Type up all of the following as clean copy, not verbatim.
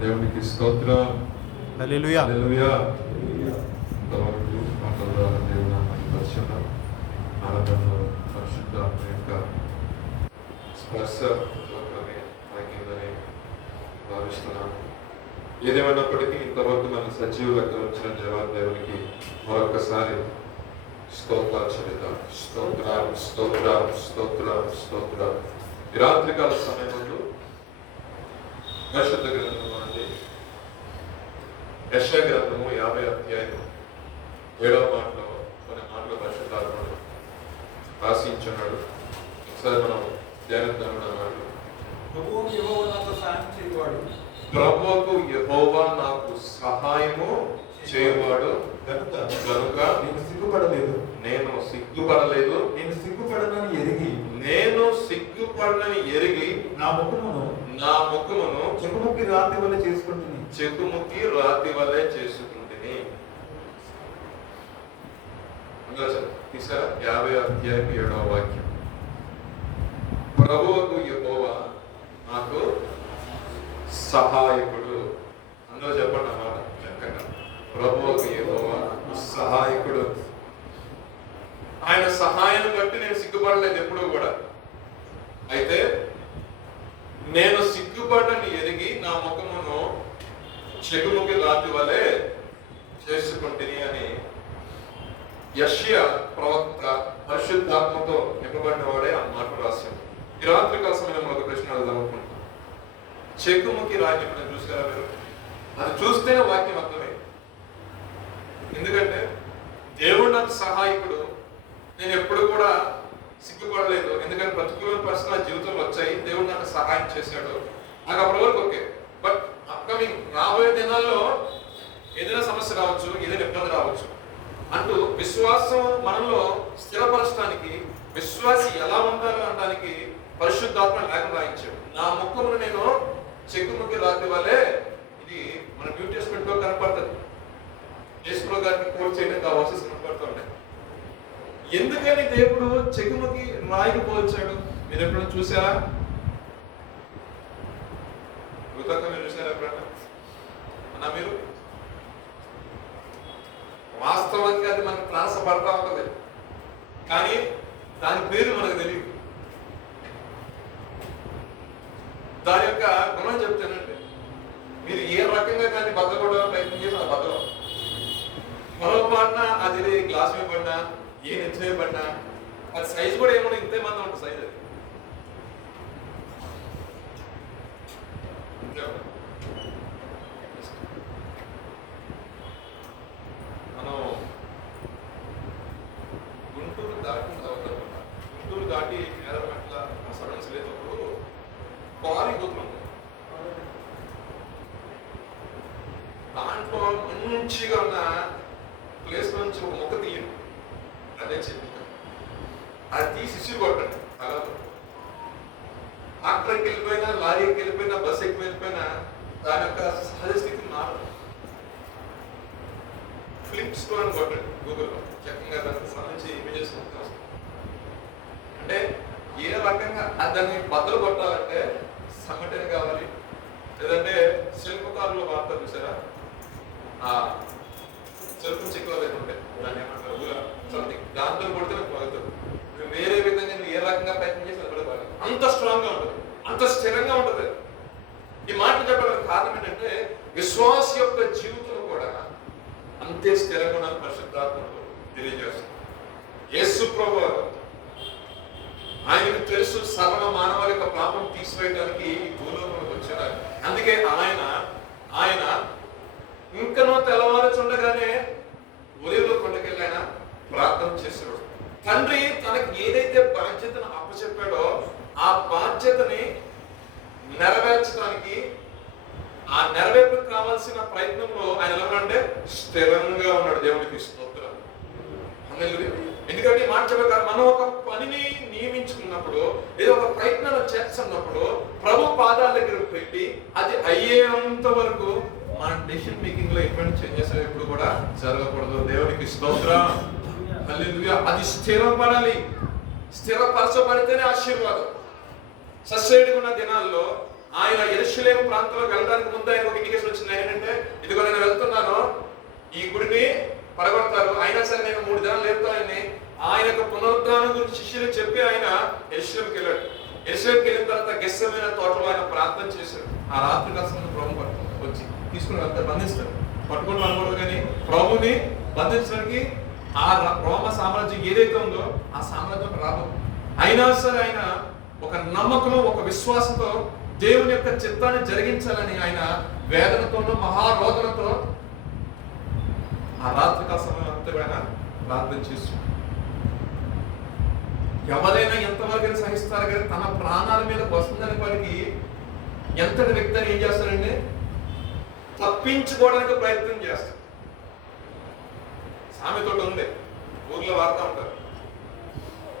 దేవునికి స్తోత్రం. హల్లెలూయా. హల్లెలూయా. ఇంతవరకు మాటల ద్వారా దేవుని నామాన్ని పరిశుద్ధం ఆరాధనలో పరిశుద్ధ ఆత్మ యొక్క స్పర్శ తగ్గిందని భావిస్తున్నాను. ఏదేమైనప్పటికీ ఇంతవరకు మన సజీవులకు వచ్చిన జవాబు దేవునికి మరొకసారి స్తోత్రాలు చెల్లిద్దాం. స్తోత్రాలు స్తోత్రాలు స్తోత్రాలు స్తోత్రాలు. ఈ రాత్రికాల సమయంలో పరిశుద్ధ గ్రంథం నుండి యెషయా గ్రంథము 50 అధ్యాయము 7వ మాటలో కొన్ని మాటలు పరిశుద్ధాత్ముడు రాసించున్నాడు. ఒకసారి మనం ధ్యానిద్దాం. మాటలు ప్రభువుకు యెహోవా నాకు సహాయం చేయువాడు, ప్రభువుకు యెహోవా నాకు సహాయము చేయువాడు కనుక నేను సిగ్గుపడలేదు. నేను సిగ్గుపడనని ఎరిగి నా ముఖమును చెక్కుముక్కి రాతి వలె చేసుకుంటుని. తీసారా? 50 అధ్యాయం 7వ వాక్యం. ప్రభువుకు యెహోవా నాకు సహాయకుడు. అందులో చెప్పండి అన్నమాట చక్కగా. ప్రభువుకు యెహోవా సహాయకుడు. ఆయన సహాయాన్ని బట్టి నేను సిగ్గుపడలేదు ఎప్పుడూ కూడా. అయితే నేను సిగ్గుపడని ఎరిగి నా ముఖమును చెగుముకి రాతి వలె చేసుకుంటుని అని యెషయా ప్రవక్త పరిశుద్ధాత్మతో నింపబడిన వాడే ఆ మాట రాశాడు. ఈ రాత్రికాల సమయంలో ఒక ప్రశ్న అడుగుదాం అనుకుంటున్నాను. చెగుముకి రాయి ఎప్పుడైనా చూసారా మీరు? అది చూస్తేనే వాక్యం అర్థమే. ఎందుకంటే దేవుడు నాకు సహాయకుడు. నేను ఎప్పుడు కూడా సిగ్గుపడలేదు. ఎందుకంటే ప్రతికూలమైన పరిస్థితులు నా జీవితంలో వచ్చాయి. దేవుడు నాకు సహాయం చేశాడు. నాకు అప్పటి వరకు ఓకే. బట్ అప్కమింగ్ రాబోయే దినాల్లో ఏదైనా సమస్య రావచ్చు, ఏదైనా ఇబ్బంది రావచ్చు అంటూ విశ్వాసం మనలో స్థిరపరచడానికి, విశ్వాసి ఎలా ఉండాలి అనడానికి పరిశుద్ధాత్మ లేఖనం రాయించాడు. నా ముఖమును నేను చెక్కుముకి రాతి వలె. ఇది మన న్యూ టెస్టమెంట్ లో కనపడుతుంది. యేసు గారికి కోట్ చేయడానికి ఆ వర్సెస్ కనపడుతుంటాయి. ఎందుకని దేవుడు చెగుముకి రాయికి పోల్చాడు? మీరు ఎప్పుడైనా చూసారా? మీరు చూసారా ఎప్పుడన్నా అన్నా? మీరు వాస్తవంగా అది మనకు త్రాసపడతా ఉంటుంది, కానీ దాని పేరు మనకు తెలియదు. దాని యొక్క గుణం చెప్తానండి. మీరు ఏ రకంగా కానీ బద్దకూడదు ప్రయత్నం చేసిన బద్దలం. మరో పాటన అది గ్లాస్ మీద పడినా, ఏ నెచ్చి మీద పడినా, అది సైజు కూడా ఏమో ఇంతే మంది ఉంటుంది. సైజ్ అది మనం గుంటూరు దాటి ఎర్రమెట్ల సడన్స్ లేనప్పుడు కారీ గోత్రం దాంట్లో మంచిగా ఉన్న ప్లేస్ నుంచి ఒక మొక్క తీయండి. అదే చెప్పి అది తీసి ఇసురు కొట్టండి. అలా ట్రాక్టర్కి వెళ్ళిపోయినా, లారీకి వెళ్ళిపోయినా, బస్ ఎక్కి వెళ్ళిపోయినా దాని యొక్క సహజ స్థితిని మారదు. ఫ్లిప్ స్టోన్ కొట్టండి గూగుల్లో. చక్కగా దానికి సంబంధించి ఇమేజెస్ వస్తాయి. అంటే ఏ రకంగా దాన్ని బద్దలు కొట్టాలంటే సంఘటన కావాలి. లేదంటే శిల్పకారులు వాడతారు చూసారా? శిల్పం చెక్కులు లేకుంటే దాన్ని ఏమంటారు సంథింగ్, దాంతో కొడితే నాకు పడుతుంది. వేరే విధంగా నువ్వు ఏ రకంగా ప్రయత్నం చేసి అది కూడా అంత స్ట్రాంగ్ గా ఉంటుంది, అంత స్థిరంగా ఉంటుంది. ఈ మాట చెప్పడానికి కారణం ఏంటంటే విశ్వాస యొక్క జీవితం కూడా అంతే స్థిరంగా ఉండాలని పరిశుద్ధాత్మకు తెలియజేస్తుంది. యేసు ప్రభువు ఆయనకు తెలుసు సర్వ మానవాళి యొక్క పాపం తీసివేయడానికి ఈ భూలోకంలోకి వచ్చారు. అందుకే ఆయన ఇంకనో తెల్లవారుచుండగానే ఒలీవల కొండకెళ్ళి ఆయన ప్రార్థన చేసేవాడు. తండ్రి తనకి ఏదైతే బాధ్యతను అప్పచెప్పాడో ఆ బాధ్యతని నెరవేర్చడానికి, ఆ నెరవేర్పుకు కావాల్సిన ప్రయత్నంలో ఆయన ఎలా ఉన్నాడంటే స్థిరంగా ఉన్నాడు. దేవుడికి స్తోత్రం. ఎందుకంటే ఈ మాట చెప్పారు, మనం ఒక పనిని నియమించుకున్నప్పుడు, ఏదో ఒక ప్రయత్నాలు చేస్తున్నప్పుడు ప్రభు పాదాల దగ్గర పెట్టి అది అయ్యేంత వరకు మన డెసిషన్ మేకింగ్ లో ఎటువంటి చేంజెస్ ఎప్పుడు కూడా జరగకూడదు. దేవునికి స్తోత్రం. హల్లెలూయా. అది స్థిరపడాలి. స్థిరపరచబడితేనే ఆశీర్వాదం. సస్యడిగా ఉన్న దినాల్లో ఆయన యెరూషలేము ప్రాంతంలో వెళ్ళడానికి ముందు ఆయన ఒక ఇండికేషన్ వచ్చింది. ఏంటంటే ఇదిగో నేను వెళ్తున్నాను, ఈ గుడిని పడగొడతారు, అయినా సరే నేను 3 దినాలు లేపుతానని ఆయన యొక్క పునరుద్ధానం గురించి శిష్యులకు చెప్పి ఆయన యెరూషలేముకి వెళ్ళాడు. యెరూషలేముకి వెళ్ళిన తర్వాత గెత్సేమనే తోటలో ఆయన ప్రార్థన చేశాడు. ఆ రాత్రి కాలంలో ప్రభు వచ్చి తీసుకుని వెళ్తారు, బంధిస్తాడు. పట్టుకొని అనకూడదు, కానీ ప్రభుని బంధించడానికి ఆ రోమ సామ్రాజ్యం ఏదైతే ఉందో ఆ సామ్రాజ్యం రాదు. అయినా సరే ఆయన ఒక నమ్మకము, ఒక విశ్వాసంతో దేవుని యొక్క చిత్తాన్ని జరిగించాలని ఆయన వేదనతోనూ మహారోదనతో ఆ రాత్రికాల సమయం అంతా కూడా ప్రార్థన చేస్తున్నాడు. ఎవరైనా ఎంతవరకు సహిస్తారు, కానీ తన ప్రాణాల మీద వస్తుందని వాడికి ఎంతటి వ్యక్తి ఏం చేస్తారండి, తప్పించుకోవడానికి ప్రయత్నం చేస్తారు. సామెతోటి ఉంది, ఊర్లో వాడుతూ ఉంటారు.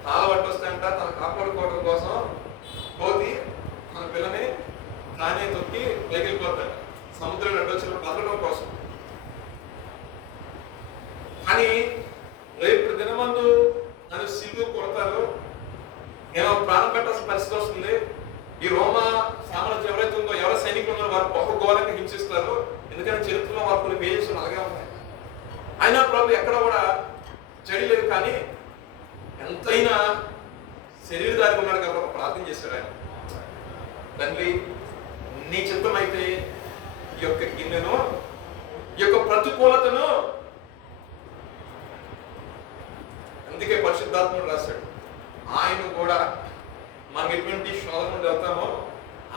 తాళ పట్టొస్తాయంట, తను కాపాడుకోవడం కోసం కోతి తన పిల్లని తానే తొక్కి పైకి వెళ్ళిపోతాడు, సముద్రం అడ్డొచ్చిన బతకడం కోసం. కానీ రేపు దినమందు నన్ను సిల్లు కొడతారు, నేను ప్రాణం పెట్టాల్సిన పరిస్థితి వస్తుంది. ఈ రోమా సామ్రాజ్యం ఎవరైతే ఉందో, ఎవరైతే సైనికులు ఉన్నారో వారు బహుఘోరంగా హింసిస్తారు. ఎందుకంటే చరిత్రలో వారు కొన్ని పేజెస్ అలాగే ఉన్నాయి. అయినా ప్రభు ఎక్కడ కూడా చెడిలేదు, కానీ ఎంతైనా శరీరధారికి ఉన్నాడు కాబట్టి ఒక ప్రార్థన చేశాడు ఆయన. తండ్రి, నీ చిత్తం అయితే ఈ యొక్క గిన్నెను, ఈ యొక్క ప్రతికూలతను, అందుకే పరిశుద్ధాత్ముడు రాశాడు, ఆయన కూడా మనకి ఎటువంటి శోధన నుండి వెళ్తామో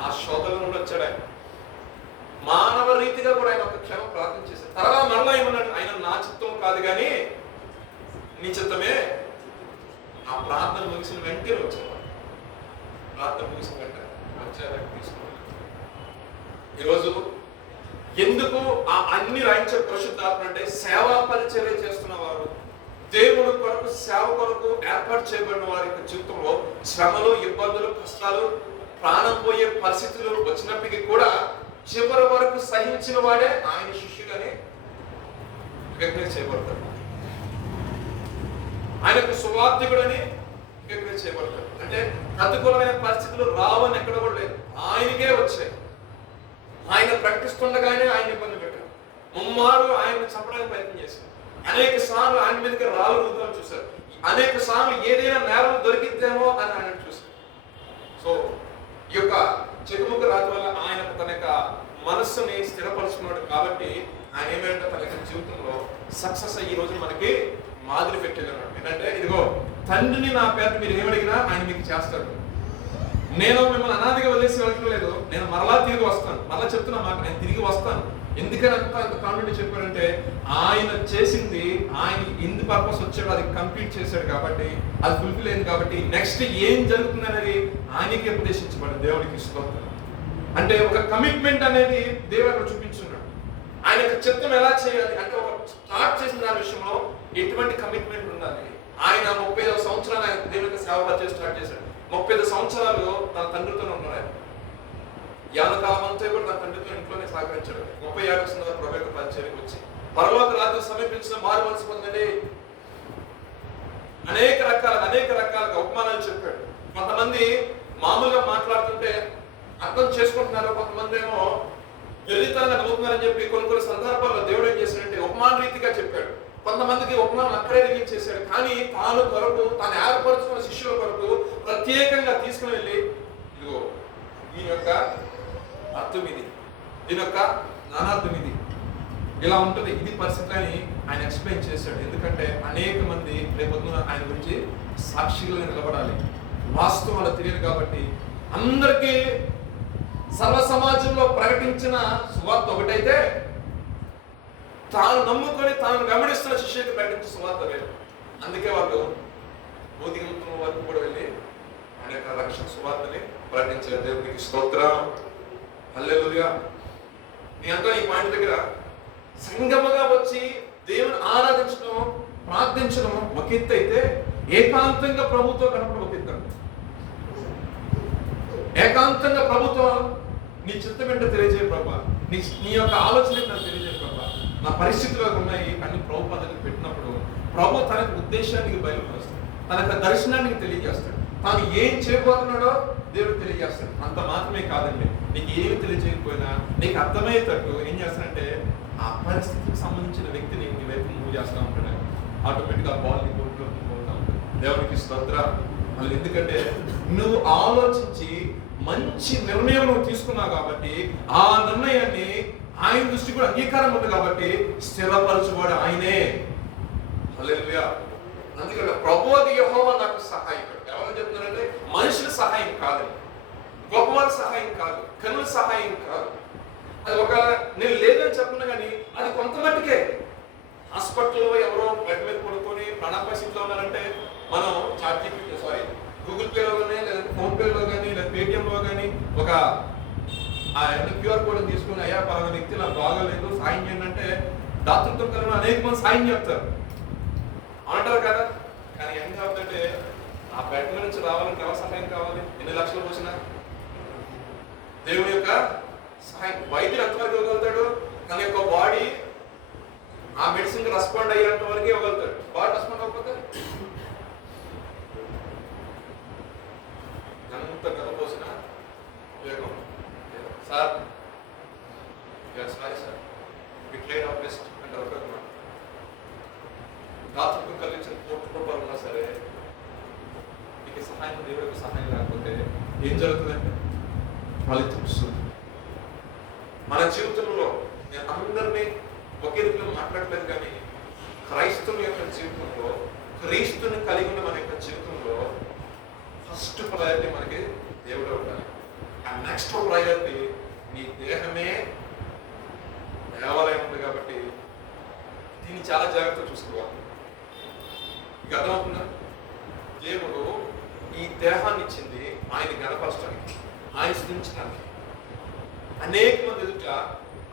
ఆ శోధన నుండి వచ్చాడు ఆయన. మానవ రీతిగా కూడా ఆయన ఒక క్షణం ప్రార్థన చేశాడు. తర్వాత మరలా ఏమన్నాడు, ఆయన నా చిత్తం కాదు కానీ నీ చిత్తమే. ఆ ప్రార్థన ముగిసిన వెంటనే వచ్చేవాడు. ప్రార్థన ముగిసిన వెంటనే వచ్చారని తీసుకున్నాడు. ఈరోజు ఎందుకు ఆ అన్ని రాయించే పరిశుద్ధాత్మ అంటే సేవా పరిచర్య చేస్తున్న వారు, దేవుడు కొరకు సేవ కొరకు ఏర్పాటు చేయబడిన వారి యొక్క జీవితంలో శ్రమలు, ఇబ్బందులు, కష్టాలు, ప్రాణం పోయే పరిస్థితులు వచ్చినప్పటికీ కూడా చివరి వరకు సహించిన వాడే ఆయన శిష్యుడని రికగ్నైజ్ చేయబడతాడు. ఆయనకు సువార్థికుడని రికగ్నైజ్ చేయబడతాడు. అంటే ప్రతికూలమైన పరిస్థితులు రావని ఎక్కడ కూడా లేదు, ఆయనకే వచ్చాయి. ఆయన ప్రకటిస్తుండగానే ఆయన ఇబ్బంది పెట్టారు. ముమ్మారు ఆయన చంపడానికి ప్రయత్నం చేశారు. అనేక సార్లు ఆయన మీదకి రాళ్ళు రుద్దాలు చూశారు. అనేక సార్లు ఏదైనా నేరం దొరికిద్దేమో అని ఆయన చూశారు. సో ఈ యొక్క చెకుముక్క రాతి వల్ల ఆయన తన యొక్క మనస్సుని స్థిరపరుచుకున్నాడు. కాబట్టి ఆయన ఏమంటే తన యొక్క జీవితంలో సక్సెస్ ఈ రోజు మనకి మాదిరి పెట్టేదన్నాడు. ఏంటంటే ఇదిగో తండ్రిని నా పేరు మీరు ఏమడిగినా ఆయన మీకు చేస్తాడు. నేను మిమ్మల్ని అనాదిగా వదిలేసి వెళ్ళట్లేదు, నేను మరలా తిరిగి వస్తాను. మరలా చెప్తున్నా మాట, నేను తిరిగి వస్తాను. ఎందుకని అంత కాన్ఫిడెంట్ చెప్పారంటే ఆయన చేసింది, ఆయన ఇందు పర్పస్ వచ్చాడు, అది కంప్లీట్ చేశాడు కాబట్టి, అది ఫుల్ఫిల్ అయింది కాబట్టి నెక్స్ట్ ఏం జరుగుతుంది అనేది ఆయనకి ఉపదేశించబడింది. దేవుడికి స్తోత్రం. అంటే ఒక కమిట్మెంట్ అనేది దేవుడు అక్కడ చూపించున్నాడు. ఆయన యొక్క చిత్తం ఎలా చేయాలి అంటే ఒక స్టార్ట్ చేసిన దాని విషయంలో ఎటువంటి కమిట్మెంట్ ఉండాలి. ఆయన 35 సంవత్సరాలు ఆయన దేవునికి సేవ పరిచయం స్టార్ట్ చేశాడు. 35 సంవత్సరాలు తన తండ్రితోనే ఉన్నారు. ఆయన యావకాలం అంతా కూడా తన తండ్రితో ఇంట్లోనే సహకరించాడు. 37 సంవత్సరాల ప్రభు యొక్క పరిచర్యకు వచ్చి పరలోక రాజ్యం సమీపించిన మారు మనసు పొందండి. అనేక రకాలుగా ఉపమానాలు చెప్పాడు. కొంతమంది మామూలుగా మాట్లాడుతుంటే అర్థం చేసుకుంటున్నారు, కొంతమంది ఏమో వెర్రితనంగా నవ్వుతున్నారని చెప్పి కొన్ని సందర్భాల్లో దేవుడు ఏం చేశాడంటే ఉపమాన రీతిగా చెప్పాడు. కొంతమందికి ఉపమానం అక్కడే రిలీజ్ చేశాడు. కానీ తాను కొరకు, తాను ఏర్పరచుకున్న శిష్యుల కొరకు ప్రత్యేకంగా తీసుకుని వెళ్ళి ఇదిగో దీని యొక్క అర్థం ఇది, దీని యొక్క నానార్థం ఇది, ఇలా ఉంటుంది, ఇది పరిస్థితి అని ఆయన ఎక్స్ప్లెయిన్ చేశాడు. ఎందుకంటే అనేక మంది రేపొద్దున ఆయన గురించి సాక్షిగా నిలబడాలి, వాస్తవాలు తెలియదు కాబట్టి. అందరికీ సర్వ సమాజంలో ప్రకటించిన సువార్త ఒకటైతే తాను నమ్ముకొని తాను గమనిస్తున్న శిష్యుడికి ప్రకటించిన సువార్త వేరు. అందుకే వాళ్ళు బోధిగంతున్న వరకు కూడా వెళ్ళి ఆయన యొక్క రక్షణ సువార్తని ప్రకటించారు. దేవునికి స్తోత్రం, హల్లెలూయా. నీ అంతా ఈ పాయింట్ దగ్గర సంగమగా వచ్చి దేవుని ఆరాధించడం, ప్రార్థించడం ఒక ఎత్తు అయితే, ఏకాంతంగా ప్రభుత్వం కనపడం ఒక ఎత్తు. ఏకాంతంగా ప్రభుత్వం నీ చిత్తం ఏంటో తెలియజేయ ప్రభా, నీ యొక్క ఆలోచన నాకు తెలియజేయ ప్రభా, నా పరిస్థితులు ఉన్నాయి అని ప్రభు పద్ధతికి పెట్టినప్పుడు ప్రభు తన ఉద్దేశానికి బయలుపరుస్తాడు, తన యొక్క దర్శనానికి తెలియజేస్తాడు. తాను ఏం చేయబోతున్నాడో దేవుడు తెలియజేస్తాడు. అంత మాత్రమే కాదండి, నీకు ఏమి తెలియజేయకపోయినా నీకు అర్థమయ్యేటట్టు ఏం చేస్తాడంటే ఆ పరిస్థితికి సంబంధించిన వ్యక్తిని నీ వైపు మూవ్ చేస్తూ ఉంటాడు. ఆటోమేటిక్గా బాల్ నీ కోర్టులో పోతా ఉంటుంది. దేవునికి స్తోత్రం. మళ్ళీ ఎందుకంటే నువ్వు ఆలోచించి మంచి నిర్ణయం నువ్వు తీసుకున్నావు కాబట్టి ఆ నిర్ణయాన్ని ఆయన దృష్టి కూడా అంగీకారం ఉంది కాబట్టి స్థిరపరచువాడు ఆయనే. హల్లెలూయా. అందుకని ప్రభువు యెహోవా నాకు సహాయకుడు. ఎవరు చెప్తున్నారంటే మనుషుల సహాయం కాదు, గొప్పవారి సహాయం కాదు, కనుల సహాయం కాదు. అది ఒక నేను లేదని చెప్పను కానీ అది కొంత మట్టుకే. హాస్పిటల్లో ఎవరో బెడ్ మీద పడుకొని ప్రాణాపాయ స్థితిలో ఉన్నారంటే మనం గూగుల్ పేలో కానీ లేదా ఫోన్ పేలో కానీ లేదా పేటిఎంలో కానీ ఒక క్యూఆర్ కోడ్ తీసుకుని అయ్యా పలానా వ్యక్తి నాకు బాగాలేదు సాయం చేయండి అంటే డాక్టర్తో కలిసి అనేక మంది సాయం చెప్తారు అంటారు కదా. కానీ ఏం కావాలంటే ఆ బెడ్ మీద నుంచి రావాలంటే ఎవరి సహాయం కావాలి? ఎన్ని లక్షలు పోసినా దేవుని యొక్క సహాయం. వైద్యులు ఎంతవరకు ఇవ్వగలుగుతాడు? తన యొక్క బాడీ ఆ మెడిసిన్ రెస్పాండ్ అయ్యేంత వరకు ఇవ్వగలుగుతాడు. బాడీ రెస్పాండ్ అవ్వకపోతే ఎంత కథ పోసినా ఉపయోగం sir. Sorry sir, declare of list అంటే ఉపయోగం. డాక్టర్కు కలిగించిన కోర్టు రూపాయలు ఉన్నా సరే మీకు సహాయం దేవుడికి సహాయం లేకపోతే ఏం జరుగుతుందంటే ఫలితం వస్తుంది. మన జీవితంలో నేను అందరినీ ఒకే రీతిలో మాట్లాడలేదు కానీ క్రైస్తవుని యొక్క జీవితంలో క్రీస్తుని కలిగి ఉన్న మన యొక్క జీవితంలో ఫస్ట్ ప్రయారిటీ మనకి దేవుడే ఉండాలి. ఆ నెక్స్ట్ ప్రయారిటీ నీ దేహమే దేవాలయం ఉంది కాబట్టి దీన్ని చాలా జాగ్రత్తగా చూసుకోవాలి. మీకు అర్థమవుతుందా? దేవుడు ఈ దేహాన్ని ఇచ్చింది ఆయన గణపరచడానికి, ఆయన స్థించడానికి, అనేక మంది ఎదుట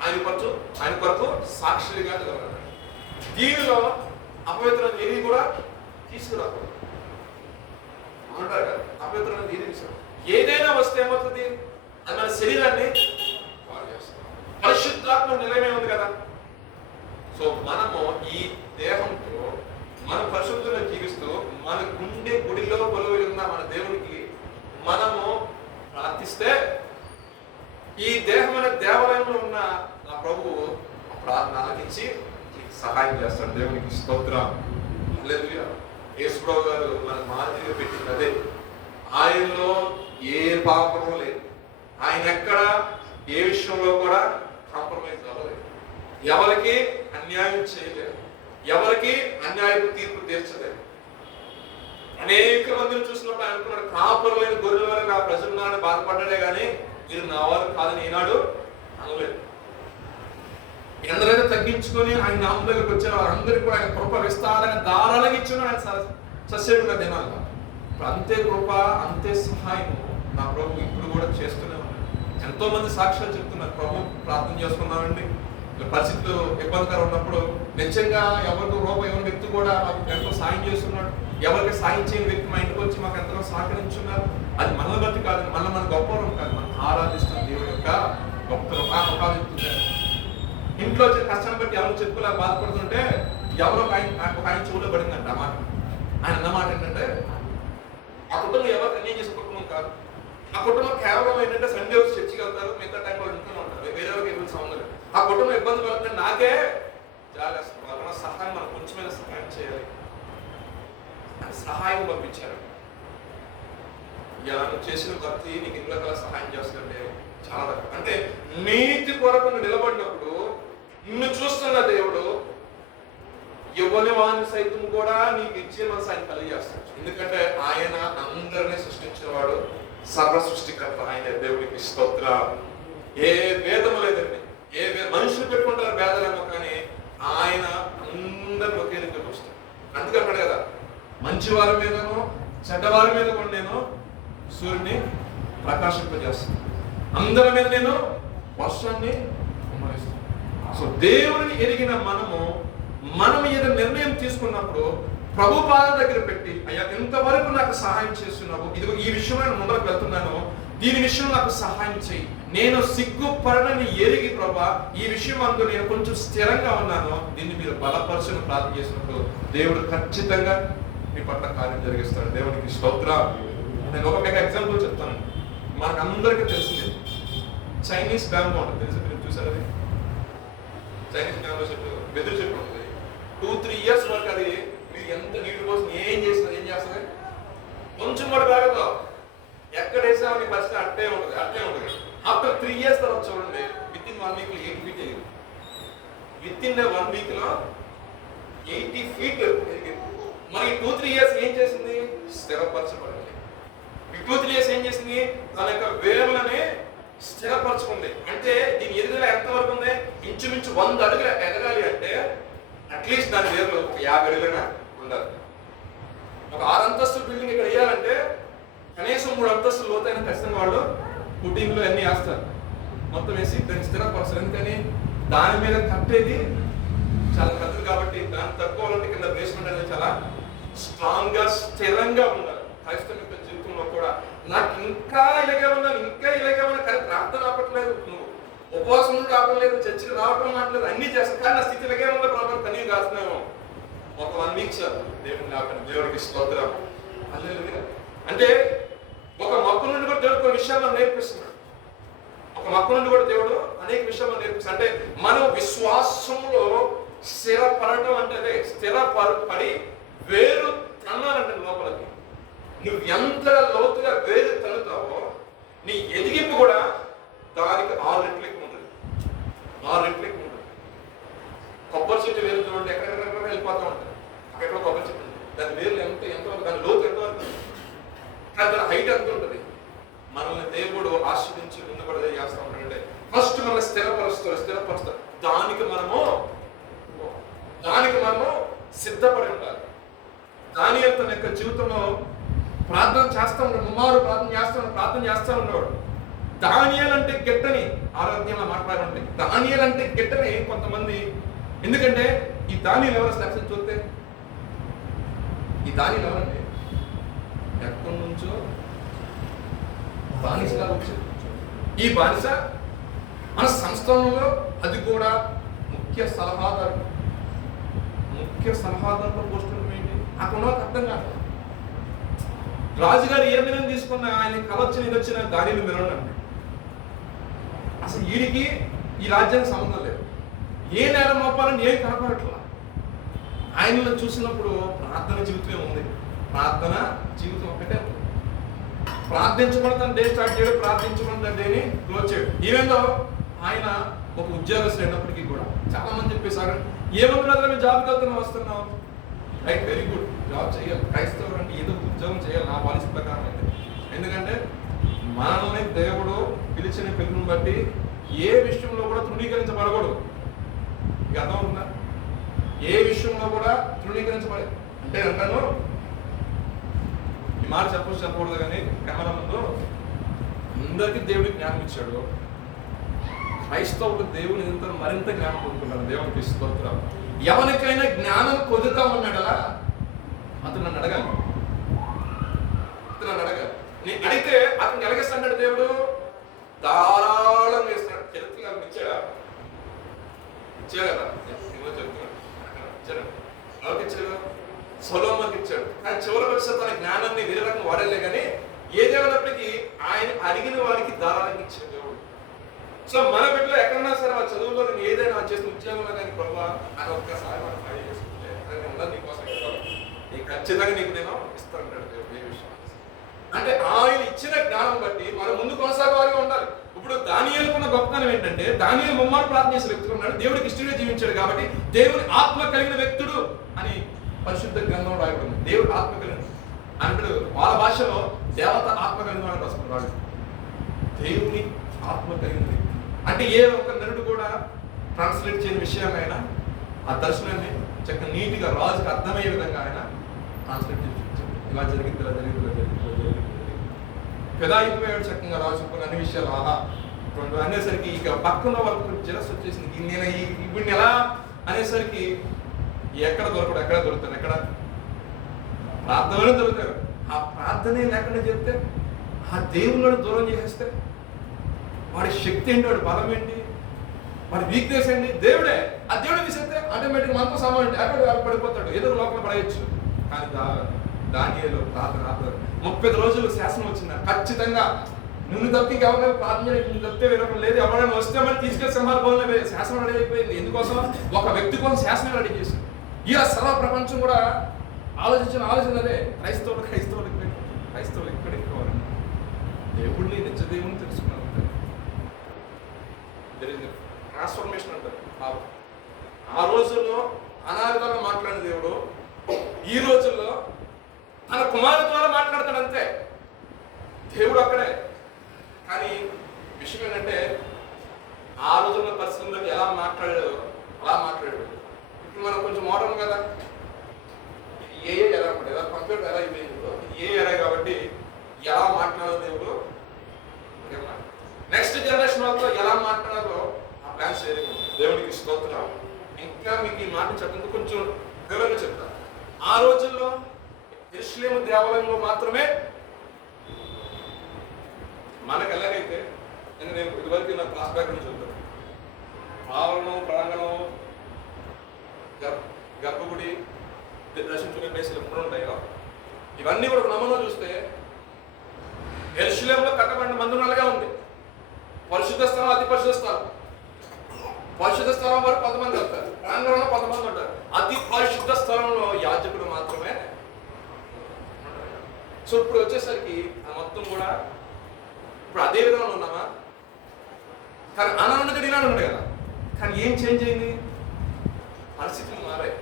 ఆయన కొరకు సాక్షులుగా నిలబడాలి. దీనిలో అపవిత్రం ఏది కూడా తీసుకురాకూడదు అంటారు కదా. అపవిత్రం ఏది తీసుకురా ఏదైనా వస్తే ఏమవుతుంది? అది మన శరీరాన్ని పాడు చేస్తుంది. పరిశుద్ధాత్మ నిలయమే ఉంది కదా. సో మనము ఈ దేహంతో మన పరిశుద్ధంగా జీవిస్తూ మన గుండె గుడిలో కొలువై ఉన్న మన దేవుడికి మనము ప్రార్థిస్తే ఈ దేహం అనే దేవాలయంలో ఉన్న నా ప్రభువు ప్రార్థన ఆలకించి సహాయం చేస్తాడు. దేవునికి స్తోత్రం. హల్లెలూయా. యేసుప్రభు గారు మన మాదిరిగా పెట్టింది అదే. ఆయనలో ఏ పాపము లేదు. ఆయన ఎక్కడ ఏ విషయంలో కూడా కాంప్రమైజ్ అవ్వలేదు. ఎవరికి అన్యాయం చేయలేదు, ఎవరికి అన్యాయం తీర్పు తీర్చలేదు. అనేక మందిని చూసినప్పుడు ఆయన అనుకున్నాడు కాపురమైన గొర్రెల వల్ల నా ప్రజలు నాడు బాధపడ్డాడే కానీ మీరు నా వారు కాదని ఈనాడు అనలేదు. ఎందరైతే తగ్గించుకొని ఆయన నామం దగ్గరకు వచ్చారో వారందరికీ కూడా ఆయన కృప విస్తారంగా ధారాళంగా ఇచ్చిన ఆయన సస్యడుగా దినాలు. అంతే కృప అంతే సహాయం నా ప్రభు ఇప్పుడు కూడా చేస్తూనే ఉన్నాడు. ఎంతో మంది సాక్ష్యాలు చెప్తున్నారు, ప్రభు ప్రార్థన చేసుకున్నామండి, పరిస్థితులు ఇబ్బందికరం ఉన్నప్పుడు నిజంగా ఎవరికి రూపాయి ఇవ్వని వ్యక్తి కూడా మాకు ఎంతో సాయం చేస్తున్నాడు, ఎవరికి సాయం చేయని వ్యక్తి మా ఇంటికి వచ్చి మాకు ఎంతో సహకరించున్నారు. అది మనల్ని బట్టి కాదు, మన గొప్పవరం కాదు, మనం ఆరాధిస్తున్న దేవుడి యొక్క గొప్పతనం. ఆ గొప్ప ఇంట్లో వచ్చే కష్టాన్ని బట్టి ఎవరు చెప్పుకోలేక బాధపడుతుంటే ఎవరో ఆయన చెవులో పడిందంట ఆ మాట. ఆయన అన్నమాట ఏంటంటే ఆ కుటుంబం ఎవరికి అన్యాయం చేసే కుటుంబం కాదు. ఆ కుటుంబం కేవలం ఏంటంటే సండే వచ్చి చర్చికి వెళ్తారు, మిగతా టైం వాళ్ళు ఇంట్లో ఉంటారు, వేరే ఎవరికి ఎదురు సంబంధం లేదు. ఆ కుటుంబం ఇబ్బంది పడుతుంది, నాకే జాలేస్తుంది, వాళ్ళ సహాయం మనం కొంచెమైనా సహాయం చేయాలి అని సహాయం పంపించారు. ఇలా నువ్వు చేసిన భక్తి నీకు ఇంట్లో కల సహాయం చేస్తుంటే చాలా రకం. అంటే నీతి కొరకు నువ్వు నిలబడినప్పుడు నిన్ను చూస్తున్న దేవుడు ఇవ్వని వారిని సైతం కూడా నీకు ఇచ్చే మనసు ఆయన కలిగేస్తాడు. ఎందుకంటే ఆయన అందరినీ సృష్టించేవాడు, సర్వ సృష్టికర్త ఆయన. దేవుడికి స్తోత్రం. ఏ భేదము లేదండి, మనుషులు పెట్టుకుంటారు భేదాలేమో కానీ ఆయన అందరిని ఒకే రీతిలో చూస్తాడు. అందుకే అన్నాడు కదా, మంచి వారి మీదను చెడ్డవారి మీద కూడా నేను సూర్యుని ప్రకాశింపజేస్తాను, అందరి మీద నేను వర్షాన్ని కుమ్మరిస్తాను. సో దేవుని ఎరిగిన మనం ఏదైనా నిర్ణయం తీసుకున్నప్పుడు ప్రభు పాద దగ్గర పెట్టి అయ్యా ఇంతవరకు నాకు సహాయం చేస్తున్నావు, ఇదిగో ఈ విషయంలో నేను ముందరకు వెళ్తున్నాను, దీని విషయంలో నాకు సహాయం చేయి, నేను సిగ్గుపడని ఎరిగి ప్రభా ఈ విషయం అందు నేను కొంచెం స్థిరంగా ఉన్నాను, దీన్ని మీరు బలపరచుని ప్రార్థన చేసినప్పుడు దేవుడు ఖచ్చితంగా మీ పట్ల కార్యం జరిగిస్తాడు. దేవునికి స్తోత్రం. నేను ఒక ఎగ్జాంపుల్ చెప్తాను. మనకు అందరికీ తెలిసింది చైనీస్ బ్యాంబూ ఉంటుంది, తెలుసు, మీరు చూసారు అది? చైనీస్ బ్యాంబూ చెట్టు, వెదురు చెట్టు ఉంటుంది. 2-3 years వరకు అది మీరు ఎంత నీటి కోసం ఏం చేస్తుంది, కొంచెం కూడా కాగదు. ఎక్కడ వేసామో నీ పరిస్థితి అట్టే ఉంటుంది. ఆఫ్టర్ 3 years తర్వాత చూడండి, విత్ ఇన్ 1 week 80 feet ఎగిరింది. విత్ ఇన్ 1 week 80 feet ఎగిరింది. మరి 2-3 years ఏం చేసింది? స్థిరపరచబడింది. ఈ 2-3 years ఏం చేసింది? తన యొక్క వేర్లని స్థిరపరచుకుంది. అంటే దీని ఎదుగుదల ఎంతవరకు ఉంది? ఇంచుమించు 100 అడుగులు ఎదగాలి అంటే అట్లీస్ట్ దాని వేర్లు 50 అడుగులైనా ఉండాలి. ఒక 6 అంతస్తుల బిల్డింగ్ ఇక్కడ వేయాలంటే కనీసం 3 అంతస్తులు లోతైన ఖచ్చితంగా వాళ్ళు పుట్టింగ్లు అన్ని వేస్తారు. మొత్తం వేసి దాన్ని స్థిరపరచారు. ఎందుకని? దాని మీద కట్టేది చాలా పెద్దది కాబట్టి దాని తక్కువ కింద బేస్మెంట్ అనేది చాలా స్ట్రాంగ్ గా స్థిరంగా ఉండాలి. క్రైస్తవ యొక్క జీవితంలో కూడా నాకు ఇంకా ఇలాగే ఉన్నా కానీ ప్రార్థన ఆపట్లేదు, నువ్వు ఉపవాసం నుండి ఆపట్లేదు, చర్చికి రావటం మాట్లేదు, అన్ని చేస్తాను కానీ నా స్థితి ఇలాగే ఉందా ప్రభావం కనీ కాస్తున్నాము. ఒక 1 week సార్ దేవుడిని ఆపండి, దేవుడికి స్తోత్రం. అంటే ఒక మొక్క నుండి కూడా దేవుడు కొన్ని విషయాలు నేర్పిస్తున్నాడు. ఒక మొక్క నుండి కూడా దేవుడు అనేక విషయాలు నేర్పిస్తాడు. అంటే మనం విశ్వాసంలో స్థిరపడటం అంటే స్థిరపడి వేరు తన్నాలంటే లోపలికి నువ్వు ఎంత లోతుగా వేరు తన్నుతావో నీ ఎదిగింపు కూడా దానికి 6 రెట్లు ఎక్కువ ఉంటుంది. 6 రెట్లు ఎక్కువ ఉంటుంది. కొబ్బరి చెట్టు వేరు చూడండి, ఎక్కడెక్కడ వెళ్ళిపోతూ ఉంటుంది. అక్కడ కొబ్బరి చెట్టు ఉంటుంది, దాని వేర్లు ఎంతవరకు, దాని లోతు ఎంతవరకు, కానీ దాని హైట్ ఎంత ఉంటుంది. మనల్ని దేవుడు ఆశ్రయించి ముందు కూడా చేస్తూ ఉంటాడంటే ఫస్ట్ మనల్ని స్థిరపరుస్తారు. దానికి మనము సిద్ధపడి ఉండాలి. దానియేలు తన యొక్క జీవితంలో ప్రార్థన చేస్తూ ఉన్నాడు, ముమ్మారు ప్రార్థన చేస్తూ ఉన్నాడు. దానియేలు అంటే గిట్టని ఆరోగ్యంగా మాట్లాడండి. దానియేలు అంటే గిట్టని కొంతమంది, ఎందుకంటే ఈ దానియేలు ఎవరు సాక్ష్యం చూస్తే, ఈ దానియేలు ఎవరంటే ఎక్కడి నుంచో బానిసగా వచ్చాడు. ఈ బానిస మన సంస్థలో అది కూడా ముఖ్య సలహాదారు పోస్టులు ఏంటి అక్కడ అర్థం కాదు. రాజుగారు ఏ నిర్ణయం తీసుకున్నా ఆయన కలొచ్చిన ఇది వచ్చిన దానిలో మిరవండి. అసలు వీడికి ఈ రాజ్యానికి సంబంధం లేదు. ఏ నేరం మోపాలని ఏం కనపడట్లా. ఆయనలో చూసినప్పుడు ప్రార్థన జీవితమే ఉంది. ప్రార్థన జీవితం ఒకటే. ప్రార్థించబడతాను డే స్టార్ట్ చేయడం, ప్రార్థించబడతాను డేని క్లోజ్ చేయడం. ఈవెందో ఆయన ఒక ఉద్యోగస్తులు అయినప్పటికీ కూడా చాలా మంది చెప్పేసారు, ఏమన్నా మేము జాబ్కి వస్తున్నాం, రైట్, వెరీ గుడ్, జాబ్ చేయాలి. క్రైస్తవులు అంటే ఏదో ఉద్యోగం చేయాలి నా పాలసీ ప్రకారం అయితే. ఎందుకంటే మనల్ని దేవుడు పిలిచిన పిలుపుని బట్టి ఏ విషయంలో కూడా తృణీకరించబడకూడదు. ఇక అర్థం ఉందా? ఏ విషయంలో కూడా తృణీకరించబడ అంటే అంటాను, ఈ మాట చెప్పకూడదు కానీ కెమెరా ముందు అందరికీ దేవుడికి జ్ఞానం ఇచ్చాడు. క్రైస్తవుడు దేవుని మరింత జ్ఞానం పొందుకున్నాడు. దేవునికి స్తోత్రం. ఎవరికైనా జ్ఞానం కొదుతా ఉన్నాడలా అతను నన్ను అడగాలి. నేను అడిగితే అతను ఎలాగేస్తాడు దేవుడు? ధారాళంగా ఇస్తాడు. చరిత్రగా ఇచ్చాడా? ఇచ్చాడు కదా, చెప్తున్నాడు. ఎవరికి ఇచ్చాడు? సొలొమోనుకి ఇచ్చాడు. కానీ చివరికి వచ్చే తన జ్ఞానాన్ని వేరే రకం వాడలే కానీ ఏదేమైనప్పటికీ ఆయన అడిగిన వారికి ధారాళంగా ఇచ్చాడు దేవుడు. సో మన బిడ్డలో ఎక్కడన్నా సరే ఆ చదువులో నేను ఏదైనా చేసిన ఉద్యోగంలో కానీ ప్రభావ అని ఒక్కసారి మనం ట్రై చేసుకుంటే ఉన్నది నీకోసం నీకు ఖచ్చితంగా నీకు నేను ఇస్తాను ఏ విషయం. అంటే ఆయన ఇచ్చిన జ్ఞానం బట్టి మనం ముందు కొనసాగవాలిగా ఉండాలి. ఇప్పుడు దానియేలుకున్న గొప్పతనం ఏంటంటే దానియేలు ముమ్మారు ప్రార్థన చేసే వ్యక్తులు ఉన్నాడు. దేవుడికి ఇష్టంగా జీవించాడు కాబట్టి దేవుని ఆత్మ కలిగిన వ్యక్తుడు అని పరిశుద్ధ గ్రంథం రాయబడింది. దేవుడు ఆత్మ కలిగిన అంటే వాళ్ళ భాషలో దేవత ఆత్మ కలిగిన రాసుకున్నాడు. దేవుని ఆత్మ కలిగిన వ్యక్తి అంటే ఏ ఒక్క నరుడు కూడా ట్రాన్స్లేట్ చేయని విషయాన్ని ఆ దర్శనాన్ని చక్కగా నీట్గా రాజుకి అర్థమయ్యే విధంగా ఆయన ట్రాన్స్లేట్ చేసి ఇలా జరిగింది పెదా అయిపోయాడు. చక్కగా రాజు అన్ని విషయాలు ఆహా అనేసరికి ఇక పక్కన వాళ్ళకి జలస్ వచ్చేసింది. నేను ఇప్పుడు ఎలా అనేసరికి ఎక్కడ దొరుకుతాను ఎక్కడ ప్రార్థనలో దొరుకుతారు. ఆ ప్రార్థనే లేకుండా చెప్తే ఆ దేవుళ్ళని దూరం చేసేస్తే వాడి శక్తి ఏంటి, వాడి బలం ఏంటి, వాడి వీక్నెస్ ఏంటి? దేవుడే. ఆ దేవుడు తీసేస్తే ఆటోమేటిక్ మనతో సమానం అంటే అక్కడ పడిపోతాడు, ఏదో లోపల పడేయచ్చు. కానీ దానియేలు ప్రార్థన 30 రోజులు శాసనం వచ్చింది, ఖచ్చితంగా నువ్వు తప్పి ఎవరైనా ప్రార్థన చేయడానికి నువ్వు తప్పితే వినడం లేదు, ఎవరైనా వస్తే మరి తీసుకెళ్ళి సింహాల భవనంలో శాసనం రెడీ అయిపోయింది. ఎందుకోసం? ఒక వ్యక్తి కోసం శాసనం రెడీ చేసింది. ఇలా సర్వ ప్రపంచం కూడా ఆలోచన అదే, క్రైస్తవులు ఎక్కడికి కావాలండి? దేవుడిని నిజ దేవుని తెలుసుకున్నారు. ట్రాన్స్ఫర్మేషన్ అంటారు. ఆ రోజుల్లో అనాదిగా మాట్లాడిన దేవుడు ఈ రోజుల్లో తన కుమారుడు ద్వారా మాట్లాడతాడు అంతే. దేవుడు అక్కడే. కానీ విషయం ఏంటంటే ఆ రోజుల్లో పరిస్థితుల్లో ఎలా మాట్లాడాడు అలా మాట్లాడాడు. ఇప్పుడు మనం కొంచెం మోడర్న్ కదా, ఏ ఎలా ఉంటుంది, ఎలా కంప్యూటర్ ఎలా అయిపోయింది, ఏ ఎలా కాబట్టి ఎలా మాట్లాడాలో దేవుడు నెక్స్ట్ జనరేషన్ వాళ్ళతో ఎలా మాట్లాడాలో ఆ ప్లాన్స్ దేవుడికి స్తోత్రం. ఇంకా మీకు ఈ మాట చెప్పండి, కొంచెం వివరంగా చెప్తాను. ఆ రోజుల్లో యెరూషలేము దేవాలయంలో మాత్రమే మనకు ఎలాగైతే, నేను ఇదివరకు నా క్లాస్ బ్యాక్గ్రౌండ్ చెప్తాను, ఆవరణం, ప్రాంగణం, గర్భగుడి, దర్శించుకునే ప్లేసులు ఎప్పుడు ఉంటాయో ఇవన్నీ కూడా ఒక నమూనా చూస్తే యెరూషలేములో కట్టబడిన మందిరాలుగా ఉంది. పరిశుద్ధ స్థలం, అతి పరిశుద్ధ స్థలం. పరిశుద్ధ స్థలం వరకు 10 మంది వస్తారు, ప్రాంగణంలో 10 మంది ఉంటారు. అతి పరిశుద్ధ స్థలంలో యాజకుడు మాత్రమే. సో ఇప్పుడు వచ్చేసరికి ఆ మొత్తం కూడా ఇప్పుడు అదే విధంగా ఉన్నామా? కానీ అనాన్నగడి ఉన్నాడు కదా, కానీ ఏం చేంజ్ అయింది? పరిస్థితులు మారాయి.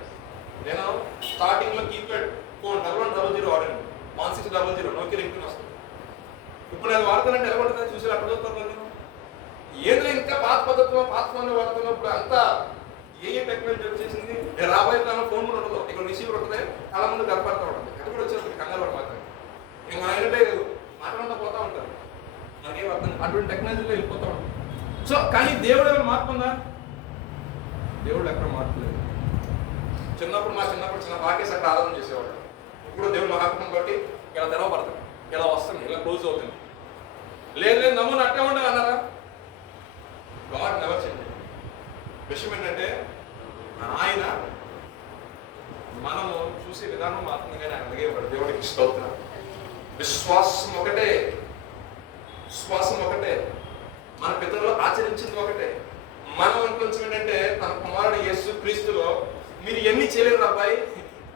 నేను స్టార్టింగ్లో కీప్యాడ్ ఫోన్ 1100 వాడండి, 1600 నోకి రింగ్ వస్తుంది. ఇప్పుడు నేను వాడుతానంటే ఎలా పడుతుంది చూసి అక్కడ చూస్తాను నేను ఏదో ఇంకా పాత పద్ధతిలో పాత ఫోన్లో వాడుతున్నప్పుడు అంతా ఏ టెక్నాలజీ వచ్చేసింది. నేను రాబోయే కాలంలో ఫోన్ కూడా ఉండదు, ఇక్కడ రిసీవర్ ఉంటుంది, చాలా మంది గడపడుతూ ఉంటుంది. ఎక్కడ కూడా వచ్చేస్తుంది కంగారు మాత్రం. ఇంకా మన ఏంటంటే మాట్లాడుతూ పోతూ ఉంటారు, మనకేం అర్థం అటువంటి టెక్నాలజీలో వెళ్ళిపోతూ ఉంటాం. సో కానీ దేవుడు ఏమైనా మార్పు ఉందా? దేవుడు ఎక్కడ మార్పు లేదు. చిన్నప్పుడు చిన్న వాకేస్ అక్కడ ఆరాధన చేసేవాడు. ఇప్పుడు దేవుడు మహాత్మం బట్టి ఇలా తెరవబడతాడు, ఇలా వస్తుంది, ఇలా క్లోజ్ అవుతుంది. లేదు నమ్మును అట్టే ఉండదు అన్నారా? God never change. విషయం ఏంటంటే ఆయన మనము చూసే విధానం మాత్రమే ఆయన అడిగేవాడు. దేవుడికి స్తోత్రం. విశ్వాసం ఒకటే, మన పితరులు ఆచరించింది ఒకటే. మనం కొంచెం ఏంటంటే తన కుమారుడు యేసు క్రీస్తులో మీరు ఎన్ని చేయలేరు అబ్బాయి,